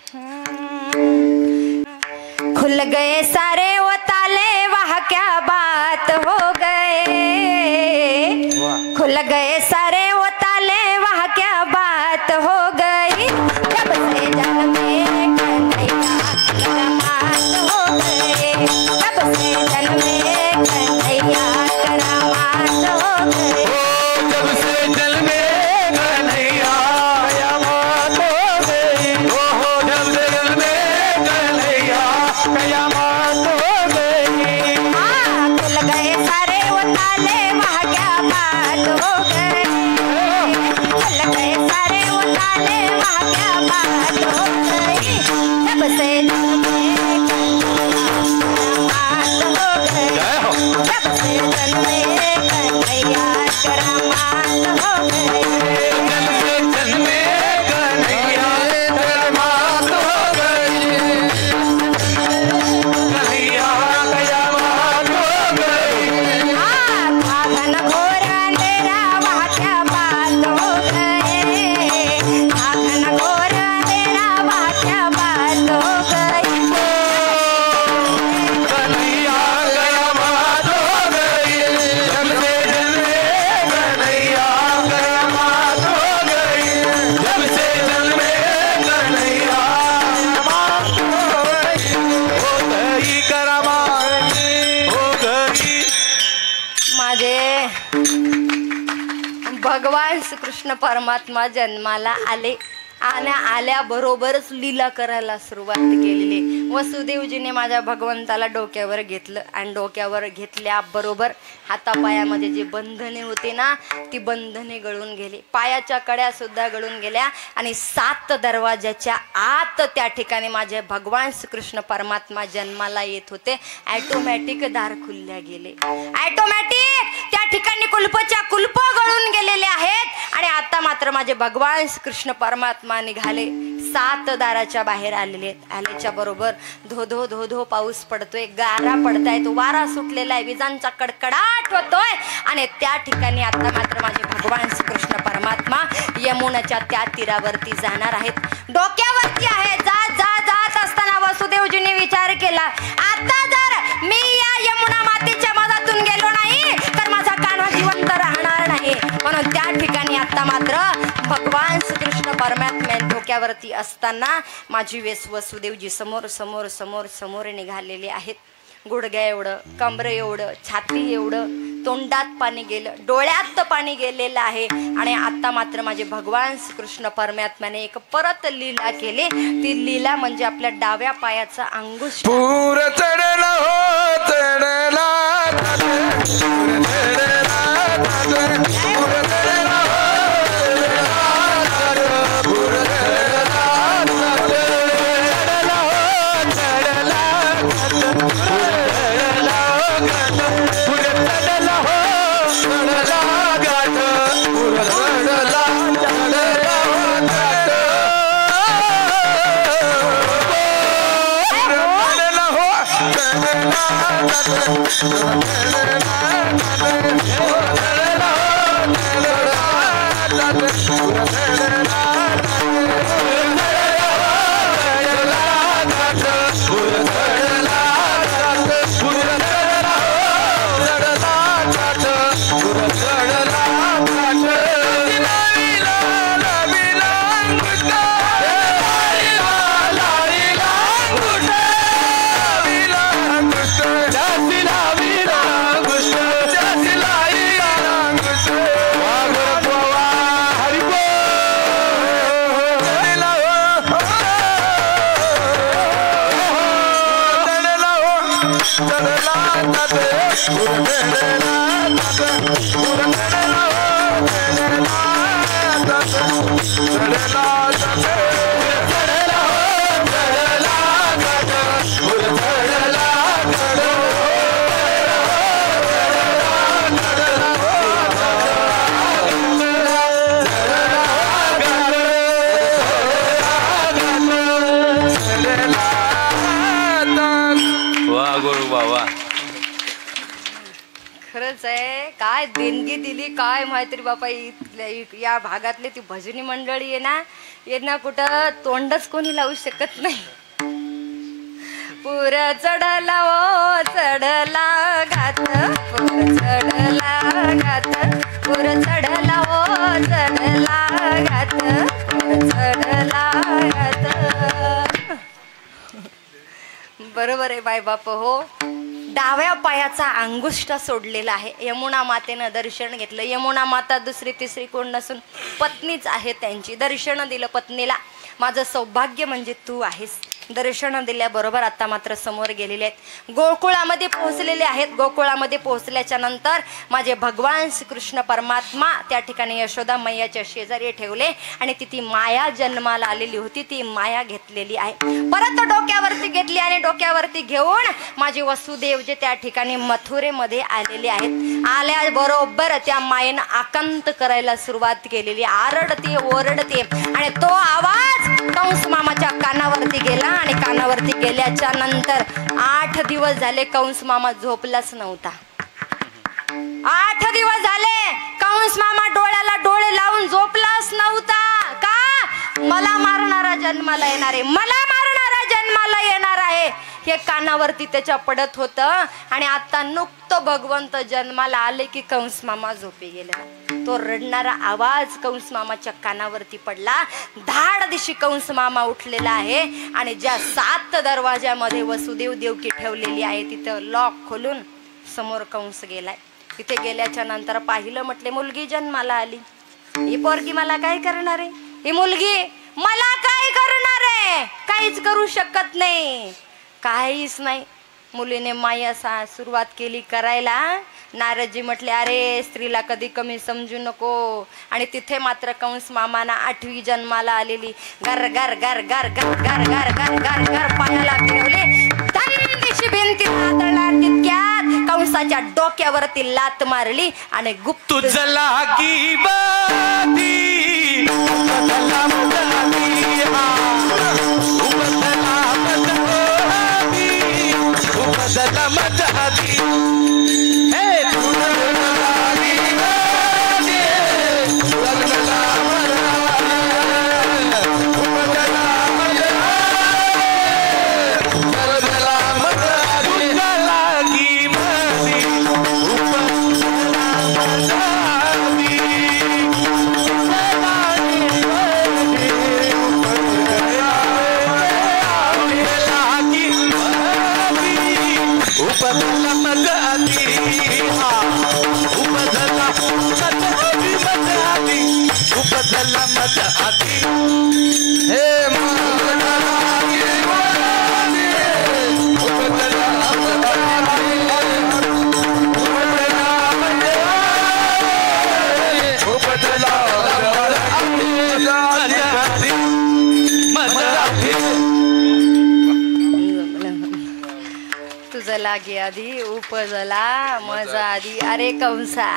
खुल गए सारे वो ताले, वह क्या बात हो गए, खुल गए सारे वो ताले, वह क्या बात हो गई, जब से जन्मे हो गई। कृष्ण परमात्मा जन्माला आले आणि आल्याबरोबरच लीला करायला सुरुवात केलेली. वसुदेवजीने माझ्या भगवंताला डोक्यावर घेतलं आणि डोक्यावर घेतल्याबरोबर हातापायामध्ये जे बंधने होते ना ती बंधने गळून गेली, पायाच्या कड्या सुद्धा गळून गेल्या आणि 7 दरवाजाच्या आत त्या ठिकाणी माझे भगवान श्रीकृष्ण परमात्मा जन्माला येत होते. ऑटोमॅटिक दार खुलल्या गेले, ऑटोमॅटिक त्या ठिकाणी कुलपच्या कुलप गळून गेलेले आहेत आणि आता मात्र माझे भगवान श्रीकृष्ण परमात्मा निघाले, 7 दाराच्या बाहेर आलेले आहेत. आल्याच्या बरोबर धो धो धो धो पाऊस पडतोय, गारा पडतायत, वारा सुटलेला आहे, विजांचा कडकडाट होतोय आणि त्या ठिकाणी आता मात्र माझे भगवान श्रीकृष्ण परमात्मा यमुनाच्या त्या तीरावरती जाणार आहेत. डोक्यावरती आहे. जात असताना वसुदेवजींनी विचार केला, आता जर मी या यमुना मातेच्या मधातून गेलो नाही तर माझा कान्हा जिवंत राहणार नाही. म्हणून त्या ठिकाणी आता मात्र भगवान श्रीकृष्ण परमात्मा डोक्यावरती असताना माझी वेस वसुदेवजी समोर समोर समोर समोर निघालेले आहेत. गुडघ्या एवढं, कमरे एवढं, छाती एवढं, तोंडात पाणी गेलं, डोळ्यात पाणी गेलेलं आहे आणि आता मात्र माझे भगवान श्रीकृष्ण परमात्म्याने एक परत लीला केली. ती लीला म्हणजे आपल्या डाव्या पायाचा अंगुष्ठ पूर चढला हो चढला काय देणगी दिली काय माहिती बापा. या भागातली ती भजनी मंडळी आहे ना, यांना कुठं तोंडच कोणी लावू शकत नाही. पुर चढला ओ चढला घात, पुर चढला घात, पुर चढला ओ चढला घात, पुर चढला घात. बरोबर आहे बाई बाप हो. डाव्या पायाचा अंगुष्ठ सोडलेला आहे. यमुना मातेनं दर्शन घेतलं. यमुना माता दुसरी तिसरी कोण नसून पत्नीच आहे त्यांची. दर्शन दिलं पत्नीला. माझं सौभाग्य म्हणजे तू आहेस. दर्शन दिल्याबरोबर आता मात्र समोर गेलेले आहेत. गोकुळामध्ये पोहोचलेले आहेत. गोकुळामध्ये पोहोचल्याच्या नंतर माझे भगवान श्रीकृष्ण परमात्मा त्या ठिकाणी यशोदा मैयाच्या शेजारी ठेवले आणि ती माया जन्माला आलेली होती. ती माया घेतलेली आहे. परत डोक्यावरती घेतली आणि डोक्यावरती घेऊन माझे वसुदेव जे त्या ठिकाणी मथुरेमध्ये आलेले आहेत. आल्याबरोबर त्या मायेनं आकंत करायला सुरुवात केलेली. आरडते ओरडते आणि तो आवाज कंस मामाच्या कानावरती गेला आणि कानावरती गेल्याच्या नंतर 8 दिवस झाले कंस मामा झोपलाच नव्हता. 8 दिवस झाले कंस मामा डोळ्याला डोळे लावून झोपलाच नव्हता. का? मला मारणारा जन्माला येणार आहे, मला मारणारा जन्माला येणार आहे हे कानावरती त्याच्या पडत होतं. आणि आता नुकतं भगवंत जन्माला आले की कंस मामा झोपी गेला. तो रडणारा आवाज कंस मामाच्या कानावरती पडला. धाड दिशी कंस मामा उठलेला आहे आणि ज्या 7 दरवाजामध्ये वसुदेव देवकी ठेवलेली आहे तिथं लॉक खोलून समोर कंस गेलाय. तिथे गेल्याच्या नंतर पाहिलं, म्हटले मुलगी जन्माला आली. ही पोरगी मला काय करणार आहे, ही मुलगी मला काय करणार आहे, काहीच करू शकत नाही, काहीच नाही. मुलीने माया सुरुवात केली करायला. नारदजी म्हटले अरे स्त्रीला कधी कमी समजू नको. आणि तिथे मात्र कंस मामाना 8वी जन्माला आलेली गर गर गर गर गर गर गर गर गर गर पायाला फिरवले. दिशी भिंतीला आदळला. तितक्यात कंसाच्या डोक्यावरती लात मारली आणि गुप्त तुझं लागी बादी बदला बदली हा बदला बदली बदला मजादी हे तुझं लागी बादी बदला लागे आधी उपजला मजा आधी. अरे कंसा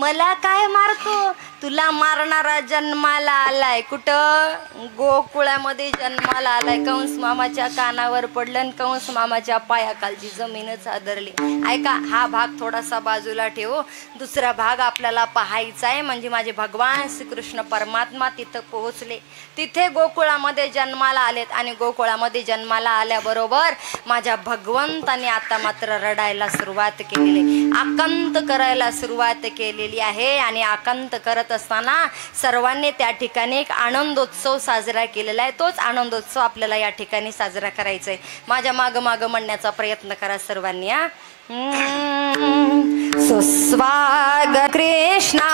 मला काय मारतो, तुला मारणारा जन्माला आलाय कुठं, गोकुळामध्ये जन्माला आलाय. कंस मामाच्या कानावर पडलं आणि कंस मामाच्या पायाखालची जमीनच आदरली. ऐका, हा भाग थोडासा बाजूला ठेवू, दुसरा भाग आपल्याला पाहायचा आहे. म्हणजे माझे भगवान श्रीकृष्ण परमात्मा तिथं पोहोचले, तिथे गोकुळामध्ये जन्माला आलेत. आणि गोकुळामध्ये जन्माला आल्याबरोबर माझ्या भगवंताने आता मात्र रडायला सुरुवात केलेली, आकंत करायला सुरुवात केलेली आहे. आणि आकंत करत असताना सर्वांनी त्या ठिकाणी एक आनंदोत्सव साजरा केलेला आहे. तोच आनंदोत्सव आपल्याला या ठिकाणी साजरा करायचा आहे. माझ्या माग माग म्हणण्याचा प्रयत्न करा सर्वांनी. सुस्वागत कृष्णा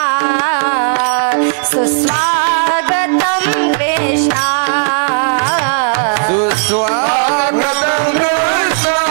सुस्वागतम कृष्णा सुस्वागतम कृष्णा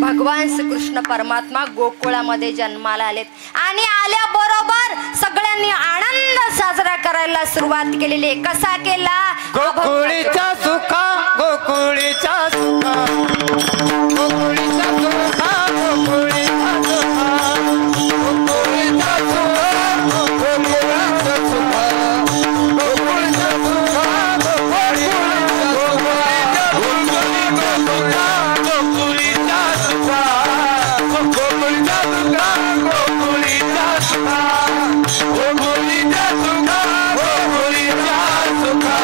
भगवान श्रीकृष्ण परमात्मा गोकुळामध्ये जन्माला आलेत. आणि आल्याबरोबर सगळ्यांनी आनंद साजरा करायला सुरुवात केलेली आहे. कसा केला, गोकुळीचा सुखा गोकुळीचा सुखा गोकुळीचा सुखा गोकुळीचा सुखा गोकुळीचा सुखा गोकुळीचा सुखा गोकुळीचा सुखा गोकुळीचा सुखा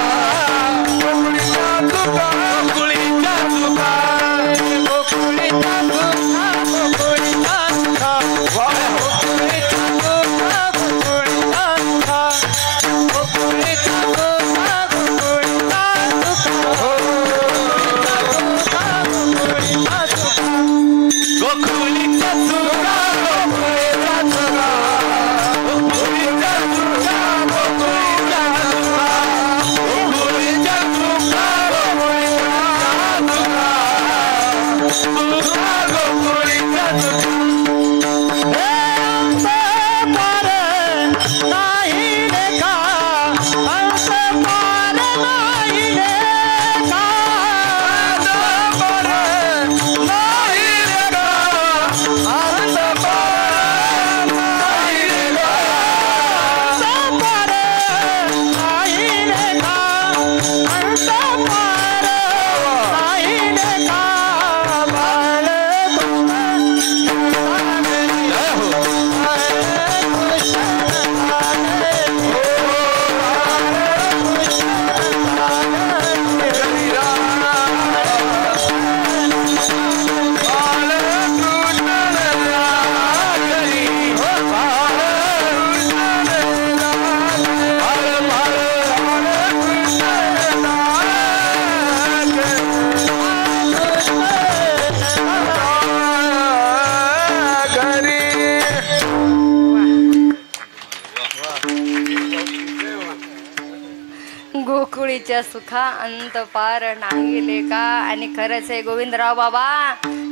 भगवतीच्या सुखा अंत पार नाही लेका. आणि खरंच आहे गोविंदराव बाबा,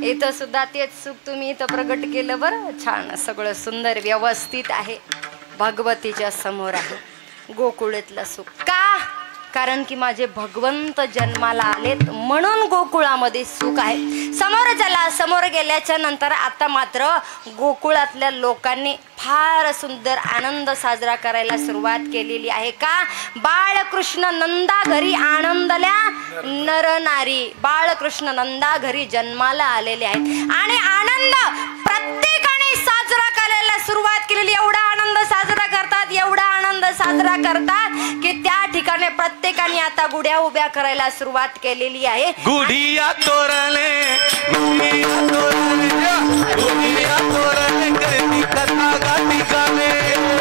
इथं सुद्धा तेच सुख तुम्ही इथं प्रगट केलं बरं. छान, सगळं सुंदर व्यवस्थित आहे. भगवतीच्या समोर आहे गोकुळातलं सुख. का? कारण की माझे भगवंत जन्माला आलेत म्हणून गोकुळामध्ये सुख आहे. समोर गेल्याच्या नंतर आता मात्र गोकुळातल्या लोकांनी फार सुंदर आनंद साजरा करायला सुरुवात केलेली आहे. का? बाळकृष्ण नंदा घरी आनंदल्या नर नारी. बाळकृष्ण नंदा घरी जन्माला आलेले आहेत आणि आनंद प्रत्येकाने साजरा करायला सुरुवात केलेली. एवढा आनंद साजरा करतात, एवढा आनंद साजरा करतात की त्या ठिकाणी प्रत्येकाने आता गुढ्या उभ्या करायला सुरुवात केलेली आहे. गुढिया तोरले, गुढिया तोरले, गुढिया तोरले करती कथा गाती गाणे.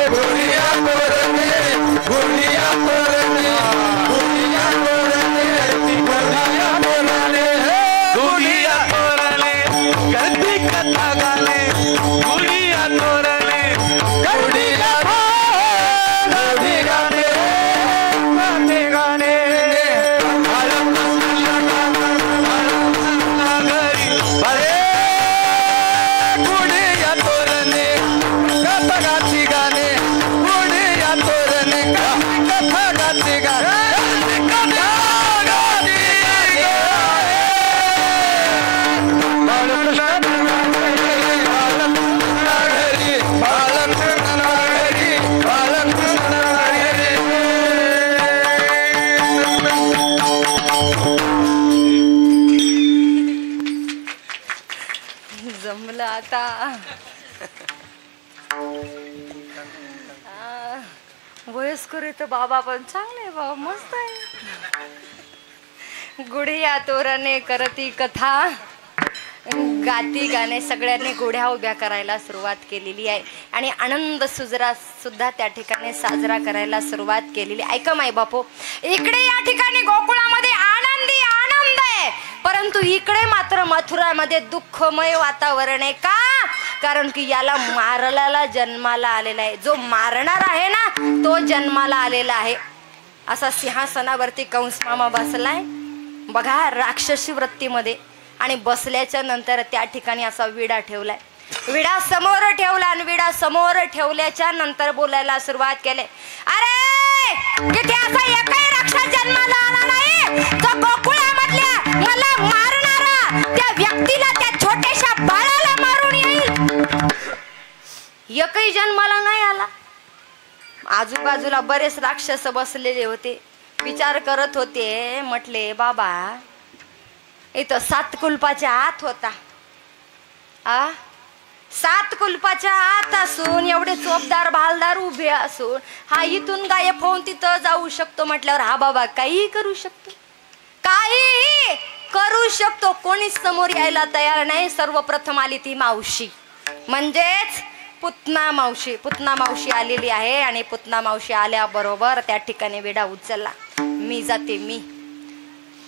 गुढिया तोरले, गुढिया तोरले, गुढिया तोरले करती गुढिया तोरले, गुढिया तोरले करती कथा गाणे. गुढिया तोरले, गुढिया गाणे गाणे गाणे. जमलं आता. वयस्कर आहे तर बाबा पण चांगले आहे बाबा, मस्त आहे. गुढिया तोरणे करती कथा गाती गाणे. सगळ्यांनी गुढ्या उभ्या करायला सुरुवात केलेली आहे आणि आनंद सुजरा सुद्धा त्या ठिकाणी साजरा करायला सुरुवात केलेली. ऐका माई बापू, इकडे या ठिकाणी गोकुळामध्ये आनंदी आनंद आहे, परंतु इकडे मात्र मथुरामध्ये दुःखमय वातावरण आहे. का? कारण की याला मारल्याला जन्माला आलेला आहे. जो मारणार आहे ना तो जन्माला आलेला आहे. असा सिंहासनावरती कंस मामा बसलाय बघा राक्षसी वृत्तीमध्ये, आणि बसल्याच्या नंतर त्या ठिकाणी असा विडा ठेवलाय. विडा समोर ठेवला आणि विडा समोर ठेवल्याच्या नंतर बोलायला सुरुवात केले. अरे किती असा एकही राक्षस जन्माला आला नाही जो गोकुळामधल्या मला मारणारा त्या व्यक्तीला, त्या छोट्याशा बाळाला मारून येईल. एकही जन्माला नाही आला. आजूबाजूला बरेच राक्षस बसलेले होते, विचार करत होते. म्हटले बाबा इथं 7 कुलपाच्या आत होता. 7 कुलपाच्या आत असून एवढे चोपदार भालदार उभे असून हा इथून गायब होऊन तिथं जाऊ शकतो म्हटल्यावर हा बाबा काही करू शकतो, काही करू शकतो. कोणीच समोर यायला तयार नाही. सर्वप्रथम आली ती मावशी, म्हणजेच पुतना मावशी. पुतना मावशी आलेली आहे आणि पुतना मावशी आल्याबरोबर त्या ठिकाणी विडा उचलला. मी जाते, मी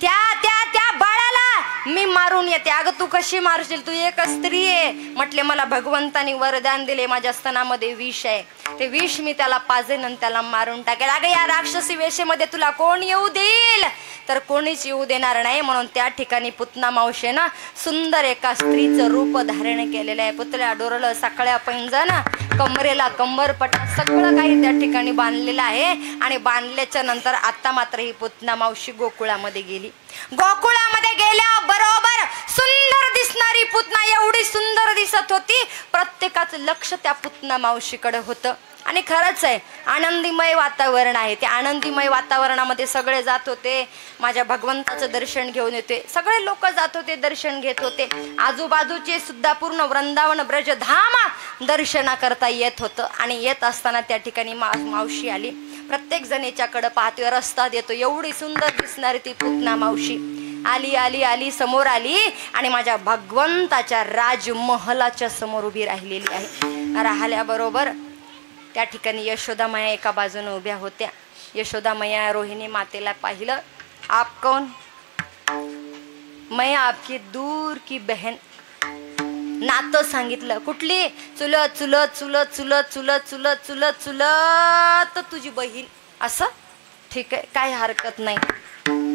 त्या बाळाला मी मारून येते. अगं तू कशी मारशील, तू एक स्त्री आहे. म्हटले मला भगवंतानी वरदान दिले, माझ्या स्तनामध्ये विष आहे, ते विष मी त्याला पाजेन आणि त्याला मारून टाकेल. अगं या राक्षसी वेशेमध्ये तुला कोण येऊ देईल? तर कोणीच येऊ देणार नाही. म्हणून त्या ठिकाणी पुतना मावशीनं सुंदर एका स्त्रीचं रूप धारण केलेलं आहे. पुतळ्या डोरलं, साखळ्या पैंजण, कमरेला कंबरपटा सगळं काही त्या ठिकाणी बांधलेलं आहे. आणि बांधल्याच्या नंतर आता मात्र ही पुतना मावशी गोकुळामध्ये गेली. गोकुळामध्ये गेल्या बरोबर सुंदर दिसणारी पुतना एवढी सुंदर दिसत होती, प्रत्येकाचं लक्ष त्या पुतना मावशीकडे होतं. आणि खरंच आहे आनंदीमय वातावरण आहे. त्या आनंदीमय वातावरणामध्ये सगळे जात होते, माझ्या भगवंताचं दर्शन घेऊन येते. सगळे लोक जात होते, दर्शन घेत होते. आजूबाजूचे सुद्धा पूर्ण वृंदावन ब्रजधाम दर्शना करता येत होतं. आणि येत असताना त्या ठिकाणी मावशी आली. प्रत्येक जणीच्याकडे पाहतोय, रस्ता देतो, एवढी सुंदर दिसणारी ती पुतना मावशी आली आली आली समोर आली आणि माझ्या भगवंताच्या राजमहलाच्या समोर उभी राहिलेली आहे. राहिल्याबरोबर त्या ठिकाणी यशोदा मैया एका बाजूने उभ्या होत्या. यशोदा मैया रोहिणी मातेला पाहिलं. आप कौन? मैं आपकी दूर की बहन. नातं सांगितलं. कुठली? चुलत चुलत चुलत चुलत चुलत चुलत चुलत चुलत तुझी बहीण. असं ठीक आहे, काय हरकत नाही.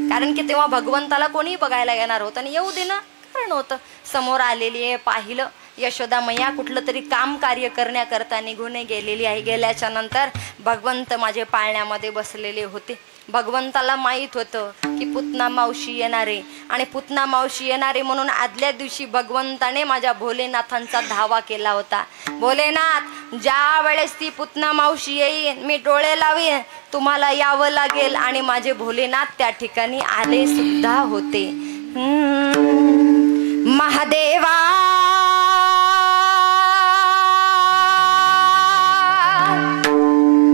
कारण की तेव्हा भगवंताला कोणी बघायला येणार होतं आणि येऊ देणं कारण होतं. समोर आलेली आहे, पाहिलं यशोदा मैया कुठलं तरी काम कार्य करण्याकरता निघून गेलेली आहे. गेल्याच्या नंतर भगवंत माझे पाळण्यामध्ये बसलेले होते. भगवंताला माहीत होतं की पुतना मावशी येणारे आणि पुतना मावशी येणारे म्हणून आदल्या दिवशी भगवंताने माझ्या भोलेनाथांचा धावा केला होता. भोलेनाथ, ज्या वेळेस ती पुतना मावशी येईन मी डोळे लावीन, तुम्हाला यावं लागेल. आणि माझे भोलेनाथ त्या ठिकाणी आले सुद्धा होते. महादेवा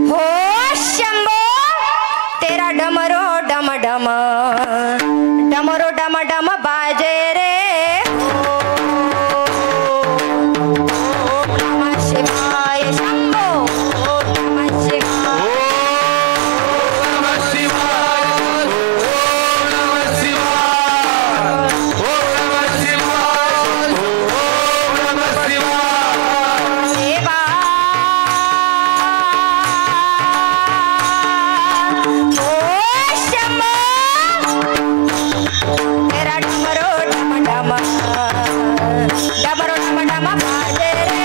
हो शंभो, तेरा डमरो डम डम डमरो डम डम बाजे रे. ओम नमः शिवाय शंभो, ओम नमः शिवाय. देवा हो शंभो, तेरा डमरो डम डम डमरो डम डम बाजे रे.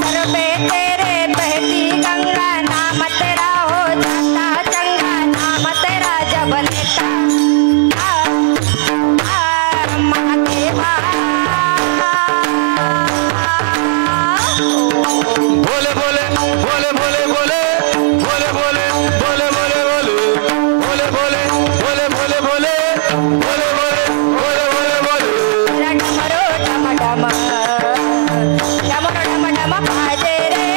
सर पे तेरे बहती गंगा, नाम तेरा हो जाता चंगा, नाम तेरा जब लेता महादेवा. भोले भोले भोले भोले भोले भोले भोले भोले भोले भोले भोले भोले भोले भोले भोले भोले भोले भोले तेरा डमरो डम डम डमरो डम डम बाजे रे.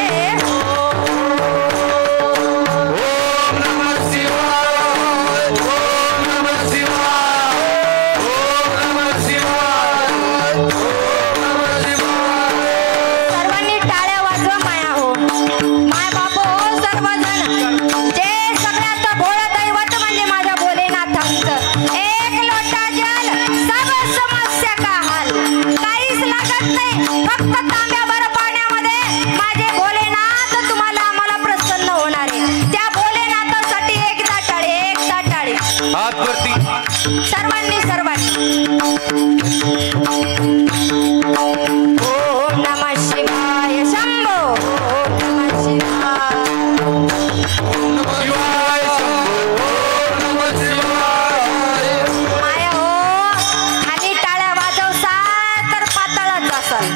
ओम नमः शिवाय, ओम नमः शिवाय, ओम नमः शिवाय, ओम नमः शिवाय. सर्वांनी टाळ्या वाजवा माया हो, माय बाप हो सर्वजण. जे सगळ्यात भोळं दैवत म्हणजे माझ्या भोलेनाथांचं. एक लोटा जल सब समस्या का हाल. काहीच लागत नाही, फक्त तांब्याभर पाण्यामध्ये माझे भोलेनाथ तुम्हाला आम्हाला प्रसन्न होणार आहे. त्या भोलेनाथासाठी एकदा टाळी, एकदा टाळी. हात वरती. सर्वांनी ओम नमः शिवाय शंभो, ओम नमः शिवाय. शिवाय शंभो, ओम नमः शिवाय. माया हो, खाली टाळ्या वाजवसाल तर पाताळात जासाल,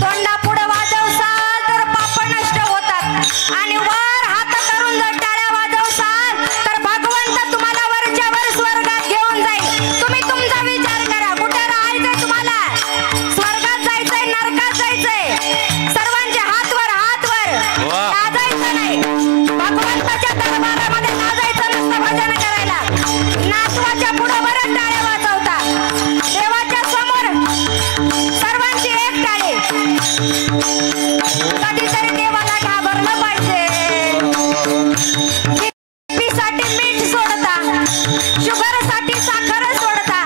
तोंडा पुढे वाजवसाल तर पाप नष्ट होतात आणि वर हात करून जर टाळ्या वाजवसाल तर भगवंत तुम्हाला वरच्या वर स्वर्गात घेऊन जाईल. तुम्ही तुमचा विचार करा, कुठे राहायचंय तुम्हाला? स्वर्गात जायचंय, नरकात जायचंय? सर्वांचे हात वर, हात वर. वाह. लाजायचं नाही, भगवंताच्या दरबारामध्ये लाजायचं नसतं भजन करायला. नातवाच्या पुढे बरं टाळ्या वाजवता, देवाच्या समोर सर्वांची एक टाळी. कधीतरी देवाला घाबरलं पाहिजे. बीपीसाठी मीठ सोडता, शुगरसाठी साखर सोडता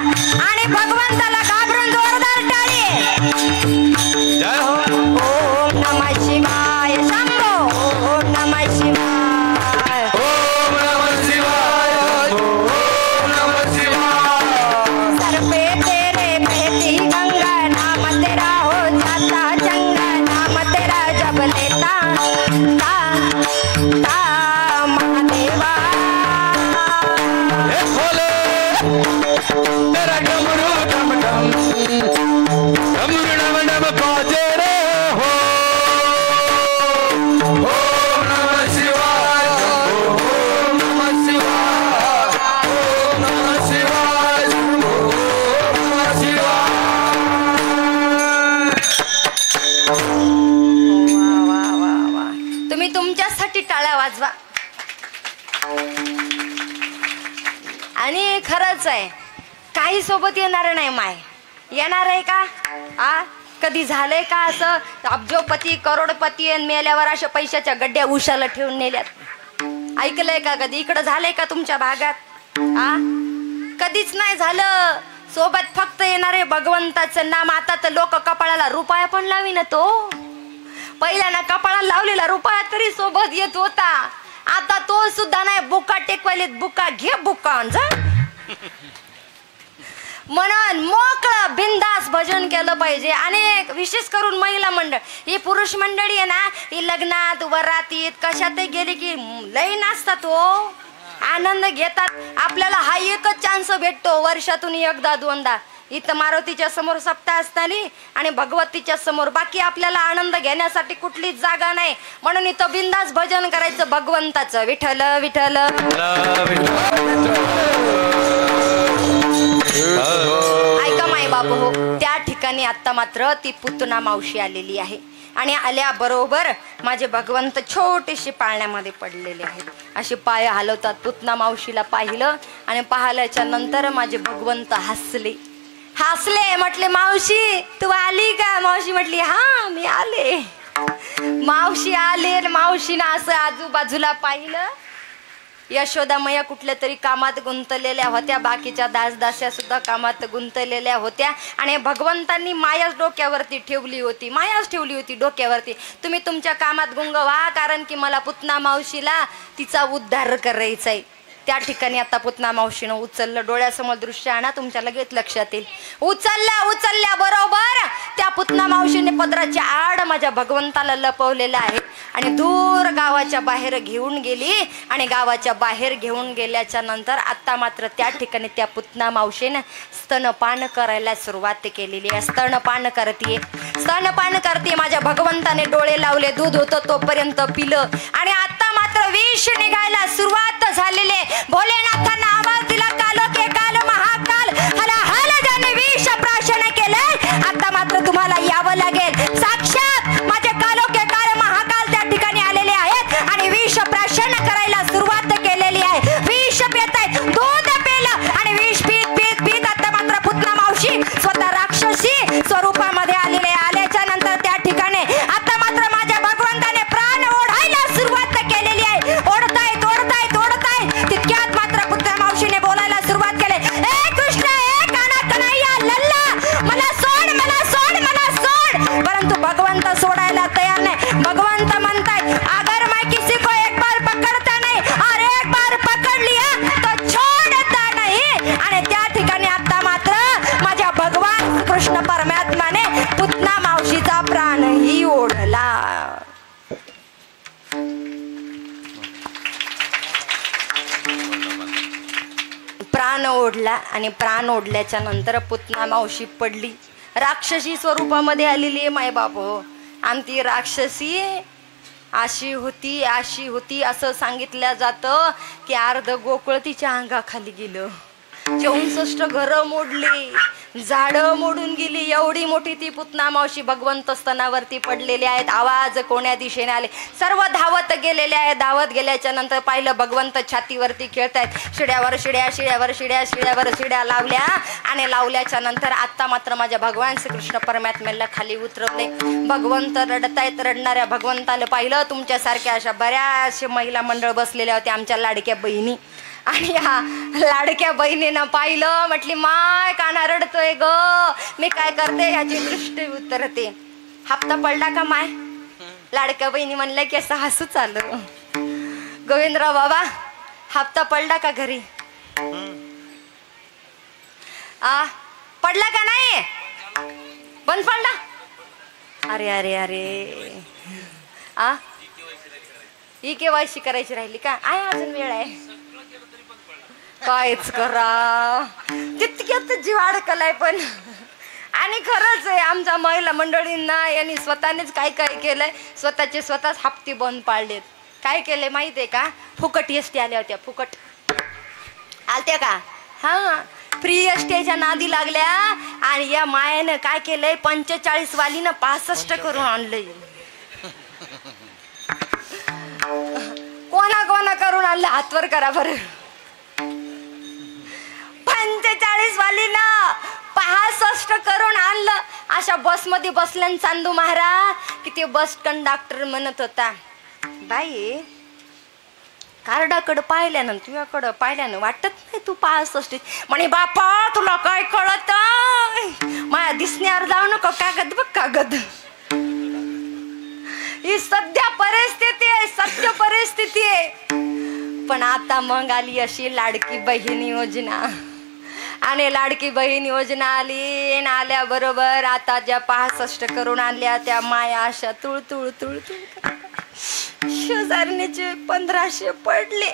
आणि भगवंताला घाबरून जोरदार टाळी. जय हो. ओम नमः शिवाय शंभो, ओम नमः शिवाय. ओम नमः शिवाय, ओम नमः शिवाय. सर पे तेरे बहती गंगा, नाम तेरा हो जाता चंगा, नाम तेरा जब लेता ता महादेवा. हे भोले, तेरा डमरू डम डम डमरू डम डम बाजे रे हो. ओम नमः शिवाय, ओम नमः शिवाय, ओम नमः शिवाय, ओम नमः शिवाय. वा वा वा वा. तुम्ही तुमच्यासाठी टाळ्या वाजवा. आणि खरंच आहे, काही सोबत येणार नाही माय. येणार आहे का? कधी झालंय का असं अब्जोपती करोडपती आणि मेल्यावर अशा पैशाच्या गड्ड्या उशाला ठेवून नेल्यात? ऐकलंय का कधी? इकडं झालंय का तुमच्या भागात? कधीच नाही झालं. सोबत फक्त येणारे भगवंताचं नाम. आता तर लोक कपाळाला रुपया पण लावी ना तो. पहिल्याना कपाळाला लावलेला रुपया तरी सोबत येत होता. आता तो सुद्धा नाही. बुका टेकवायलेत. बुका घे बुका जा. म्हणून मोकळं बिंदास भजन केलं पाहिजे. आणि विशेष करून महिला मंडळ, ही पुरुष मंडळी आहे ना, ही लग्नात वरातीत कशात गेली की लई नाचतात हो, आनंद घेतात. आपल्याला हा एकच चान्स भेटतो वर्षातून एकदा दोनदा. इथं मारुतीच्या समोर सप्ताह असताना आणि भगवतीच्या समोर, बाकी आपल्याला आनंद घेण्यासाठी कुठलीच जागा नाही. म्हणून इथं बिंदास भजन करायचं भगवंताचं. विठ्ठल विठ्ठल. ऐका माय बापू हो, त्या ठिकाणी आता मात्र ती पुतना मावशी आलेली आहे. आणि आल्याबरोबर माझे भगवंत छोटेसे पाळण्यामध्ये पडलेले आहेत. असे पाय हलवतात. पुतना मावशीला पाहिलं आणि पाहिल्याच्या नंतर माझे भगवंत हसले. म्हटले मावशी तू आली का? मावशी म्हटली हा मी आले. मावशी आले. मावशीनं असं आजूबाजूला पाहिलं. यशोदा मैया कुठल्या तरी कामात गुंतलेल्या होत्या. बाकीच्या दासदास्या सुद्धा कामात गुंतलेल्या होत्या. आणि भगवंतांनी मायाच डोक्यावरती ठेवली होती. मायाच ठेवली होती डोक्यावरती. तुम्ही तुमच्या कामात गुंग व्हा, कारण की मला पुतना मावशीला तिचा उद्धार करायचा आहे. त्या ठिकाणी आता पुतना मावशीनं उचललं. डोळ्यासमोर दृश्य आणा, तुमच्या लगेच लक्षात येईल. उचलल्या बरोबर त्या पुतना मावशीने पदराच्या आड माझ्या भगवंताला लपवलेलं आहे. आणि दूर गावाच्या बाहेर घेऊन गेली. आणि गावाच्या बाहेर घेऊन गेल्याच्या नंतर आता मात्र त्या ठिकाणी त्या पुतना मावशीने स्तनपान करायला सुरुवात केलेली आहे. स्तनपान करते. माझ्या भगवंताने डोळे लावले. दूध होतं तोपर्यंत पिलं. आणि आता मात्र विष निघायला सुरुवात झालेले. भोलेनाथांना आवाज दिला. कालो के काल महाकाल हला हल ज्याने विष प्राशन केले. आता मात्र तुम्हाला यावं लागेल. साक्षात माझे कालो के काल महाकाल त्या ठिकाणी आलेले आहेत. आणि विष प्राशन करायला सुरुवात केलेली आहे. विष पित आहेत. दूध पेलं आणि विष पीत आता मात्र पुतना मावशी स्वतः राक्षसी स्वरूपामध्ये आलेले. आल्याच्या नंतर त्या ठिकाणी आता मात्र माझ्या भगवंताने प्राण ओढायला सुरुवात केलेली आहे. ओढतायत. तितक्यात मात्र पुतना मावशीने बोलायला सुरुवात केली. ए कृष्ण, ए काना कन्हैया लल्ला, मला सोड. परंतु भगवंत सोडायला तयार नाही. भगवंत म्हणतायत अगर मैं किसी को एक बार पकडता नहीं और एक बार पकड़ लिया तो छोड़ता नहीं. आणि त्या ठिकाणी आता मात्र माझ्या भगवान कृष्ण परमात्माने पुतना मावशीचा प्राणही ओढला. प्राण ओढला. आणि प्राण ओढल्याच्या नंतर पुतना मावशी पडली. राक्षसी स्वरूपामध्ये आलेली आहे माय बाप हो. आणि ती राक्षसी अशी होती असं सांगितलं जातं की अर्ध गोकुळ तिच्या अंगाखाली गेलं. 64 घरं मोडली, झाडं मोडून गेली. एवढी मोठी ती पुतना मावशी. भगवंत स्तनावरती पडलेले आहेत. आवाज कोण्या दिशेने आले. सर्व धावत गेलेले आहेत. धावत गेल्याच्या नंतर पाहिलं भगवंत छातीवरती खेळतायत. शिड्यावर शिड्या लावल्या. आणि लावल्याच्या नंतर आता मात्र माझ्या भगवान श्रीकृष्ण परमात्म्याला खाली उतरवले. भगवंत रडतायत. रडणाऱ्या भगवंताला पाहिलं. तुमच्यासारख्या अशा बऱ्याचशा महिला मंडळ बसलेल्या होत्या, आमच्या लाडक्या बहिणी. आणि ह्या लाडक्या बहिणीनं पाहिलं. म्हटली माय काना रडतोय ग, मी काय करते ह्याची दृष्टी उतरते. हप्ता पडला का माय? लाडक्या बहिणी म्हणल्या की असं हसू चालू. गोविंदराव बाबा हप्ता पडला का घरी? पडला का नाही? बंद पडला? अरे ही KYC करायची राहिली का? अजून वेळ आहे. कायच करा, तितक्यात जीव अडकलाय. पण आणि खरंच आहे आमच्या महिला मंडळींना यांनी स्वतःनेच काय केलंय. स्वतःच हप्ते बंद पाडलेत. काय केलंय माहितीये का? फुकट एसटी आल्या होत्या. फुकट आलत्या का? हा, फ्री एसटीच्या नादी लागल्या. आणि या मायानं काय केलंय, 45 वालीनं 65 करून आणलंय. कोणा करून आणलं? हातवर करा बरं. 45 वालीनं 65 करून आणलं. अशा बसमध्ये बसल्यान चांदू महाराज की ते बस कंडक्टर म्हणत होता, बाई कार्डाकडं पाहिल्यानं तुझ्याकडं पाहिल्यानं वाटत नाही तू 65 म्हणे बापा तुला काय कळत माझ्या दिसण्यावर जाऊ नको कागद बघ कागद ही सध्या परिस्थिती आहे सत्य परिस्थिती आहे. पण आता मग आली अशी लाडकी बहीण योजना आणि लाडकी बहीण योजना आली आल्याबरोबर आता ज्या 65 करून आणल्या त्या माया अशा तुळ तुळ तुळ तुळ शेजारणीचे 1500 पडले.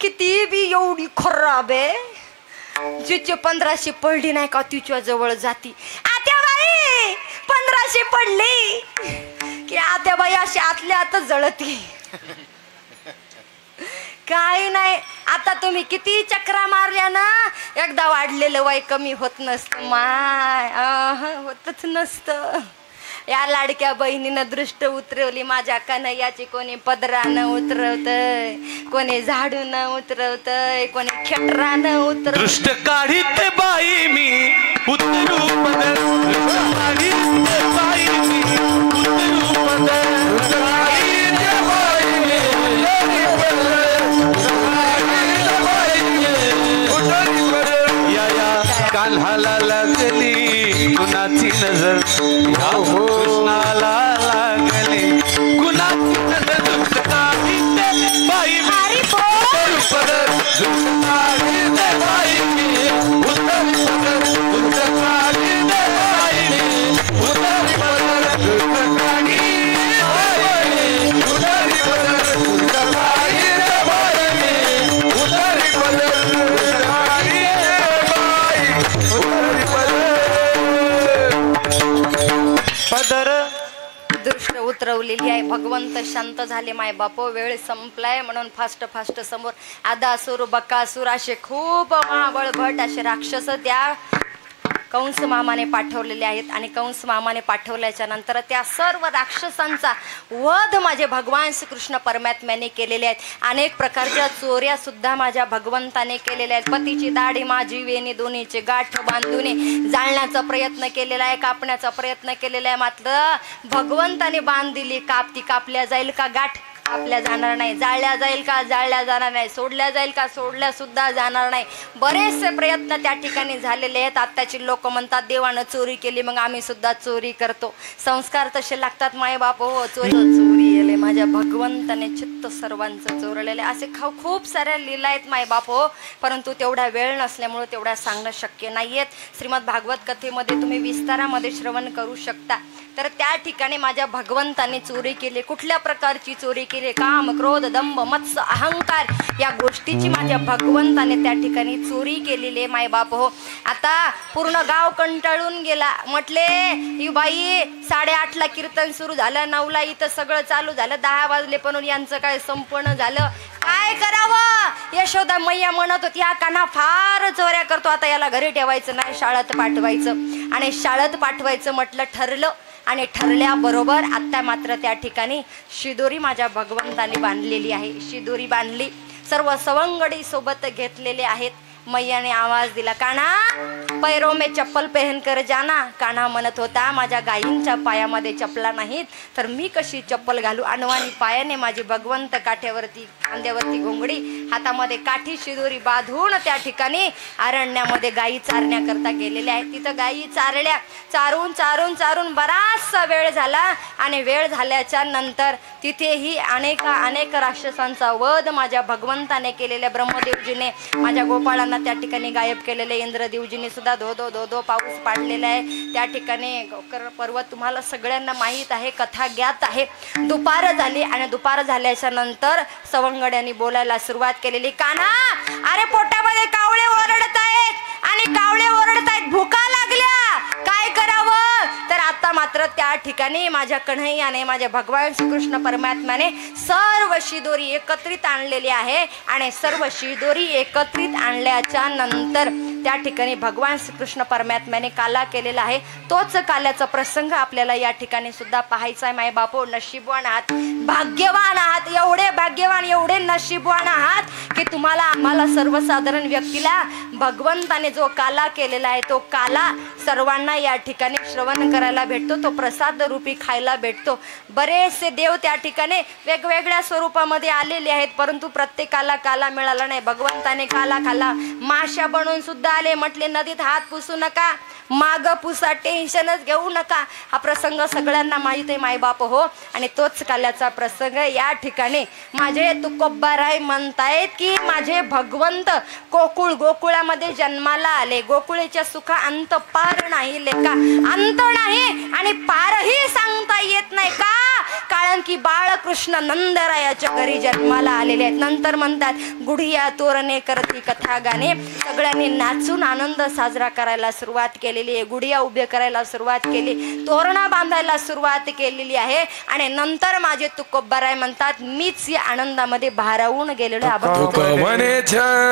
किती बी एवढी खराब आहे जिचे 1500 पडली नाही का तिच्या जवळ जाती आत्याबाई 1500 पडले की आत्याबाई अशी आतल्या आतच जळती. काही नाही आता तुम्ही किती चक्रा मारल्या ना एकदा वाढलेलं वय कमी होत नसतं माय होतच नसतं. या लाडक्या बहिणीनं दृष्ट उतरवली माझ्या कन्हैयाची. कोणी पदरानं उतरवतय कोणी झाडून उतरवतय कोणी खेटरानं उतरव दृष्ट काढीत बाई मी उतरू पदर काढीत बाई मी उतरू पदर कान्हाला लागली कुणाची नजर या कृष्णाला लागली कुणाची नजर दृष्ट काढीत बाई मी उतरू पदर दृष्ट काढीत बाई मी उतरू पदर दृष्ट काढीत बाई मी उतरू पदर दृष्ट काढीत बाई मी उतरू पदर दृष्ट काढीत बाई मी उतरू पदर दृष्ट पदर दृष्ट उतरवलेली आहे. भगवंत शांत झाले माय बाप वेळ संपलाय म्हणून फास्ट समोर आदासूर बकासूर असे खूप महाबळ भट असे राक्षस त्या कंस मामाने पाठवलेले आहेत आणि कंस मामाने पाठवल्याच्या नंतर त्या सर्व राक्षसांचा वध माझे भगवान श्रीकृष्ण परमात्म्याने केलेले आहेत. अनेक प्रकारच्या चोऱ्या सुद्धा माझ्या भगवंताने केलेल्या आहेत. पतीची दाढी माझी वेणी दोन्हीचे गाठ बांधून जाळण्याचा प्रयत्न केलेला आहे कापण्याचा प्रयत्न केलेला आहे. मात्र भगवंताने बांध दिली काप ती कापल्या जाईल का गाठ आपल्या जाणार नाही जाळल्या जाईल का जाळल्या जाणार नाही सोडल्या जाईल का सोडल्या सुद्धा जाणार नाही. बरेचसे प्रयत्न त्या ठिकाणी झालेले आहेत. आत्ताची लोक म्हणतात देवानं चोरी केली मग आम्ही सुद्धा चोरी करतो. संस्कार तसे लागतात माय बाप हो चोरी येले माझ्या भगवंताने चित्त सर्वांचं चोरलेले असे खूप साऱ्या लीला आहेत माय बाप हो. परंतु तेवढा वेळ नसल्यामुळे तेवढ्या सांगणं शक्य नाहीयेत. श्रीमद भागवत कथेमध्ये तुम्ही विस्तारामध्ये श्रवण करू शकता. तर त्या ठिकाणी माझ्या भगवंताने चोरी केली. कुठल्या प्रकारची चोरी केली काम क्रोध दंभ मत्स्य अहंकार या गोष्टीची माझ्या भगवंताने त्या ठिकाणी चोरी केलेली आहे माय बाप हो. आता पूर्ण गाव कंटाळून गेला. म्हटले ही बाई 8:30ला कीर्तन सुरू झालं 9ला इथं सगळं चालू झालं 10 वाजले पण यांचं काय संपूर्ण झालं काय करावं. यशोदा मैया म्हणत होती हा कान्हा फार चोऱ्या करतो आता याला घरी ठेवायचं नाही शाळेत पाठवायचं. आणि शाळेत पाठवायचं म्हटलं ठरलं आणि ठरल्याबरोबर आता मात्र त्या ठिकाणी शिदोरी माझ्या भगवंताने बांधलेली आहे. शिदोरी बांधली सर्व सवंगडी सोबत घेतलेले आहेत. मैयाने आवाज दिला कान्हा पैरों में चप्पल पहन कर जाना. कान्हा म्हणत होता माझ्या गायींच्या पायामध्ये चपला नाहीत तर मी कशी चप्पल घालू. अनवाणी पायाने माझी भगवंत काठ्यावरती खांद्यावरती घोंगडी हातामध्ये काठी शिदोरी बांधून त्या ठिकाणी अरण्यामध्ये गायी चारण्याकरता गेलेल्या आहेत. तिथं गायी चारल्या चारून बराचसा वेळ झाला आणि वेळ झाल्याच्या नंतर तिथेही अनेक राक्षसांचा वध माझ्या भगवंताने केलेल्या ब्रह्मदेवजीने माझ्या गोपाळांना त्या ठिकाणी गायब केलेले. इंद्रदेवजीने सुद्धा धो पाऊस पाडलेला आहे. त्या ठिकाणी गोकर पर्वत तुम्हाला सगळ्यांना माहीत आहे कथा ज्ञात आहे. दुपार झाली आणि दुपार झाल्याच्या नंतर सवंगड्यांनी बोलायला सुरुवात केलेली कान्हा अरे पोटामध्ये कावळे ओरडत आहेत आणि कावळे ओरडत आहेत भुका लागल्या काय करावं. तर आता मात्र त्या ठिकाणी माझ्या कन्हैयाने माझ्या भगवान श्रीकृष्ण परमात्म्याने सर्व शिदोरी एकत्रित आणलेली आहे आणि सर्व शिदोरी एकत्रित आणल्याच्या नंतर त्या ठिकाणी भगवान श्रीकृष्ण परमात्म्याने काला केलेला आहे. तोच काल्याचा प्रसंग आपल्याला या ठिकाणी सुद्धा पाहायचा आहे. माय बापो, नशीबवान आहात, भाग्यवान आहात, एवढे भाग्यवान, एवढे नशीबवान आहात की तुम्हाला आम्हाला सर्वसाधारण व्यक्तीला भगवंताने जो काला केलेला आहे तो काला सर्वांना या ठिकाणी श्रवण करायला भेटतो, तो प्रसाद रूपी खायला भेटतो. बरेचसे देव त्या ठिकाणी वेगवेगळ्या स्वरूपामध्ये आलेले आहेत, परंतु प्रत्येकाला काला मिळाला नाही. भगवंताने काला खाला, माशा बनवून सुद्धा आले, म्हटले नदीत हात पुसू नका, माग पुसा, टेन्शनच घेऊ नका. हा प्रसंग सगळ्यांना माहित आहे माय बाप हो. आणि तोच काल्याचा प्रसंग या ठिकाणी माझे तुकोबाराय म्हणतायत की माझे भगवंत गोकुळामध्ये जन्माला आले. गोकुळीच्या सुखा अंत पार नाही लेका, अंत नाही आणि पारही सांगता येत नाही का, कारण की बाळकृष्ण नंदरायाच्या घरी जन्माला आलेले आहेत. नंतर म्हणतात गुढिया तोरणे करती कथा गाणे, सगळ्यांनी नाचून आनंद साजरा करायला सुरुवात केलेली आहे. गुढिया उभे करायला सुरुवात केली, तोरणा बांधायला सुरुवात केलेली आहे. आणि नंतर माझे तुकोबाराय म्हणतात मीच या आनंदामध्ये भारावून गेलेलो आहे.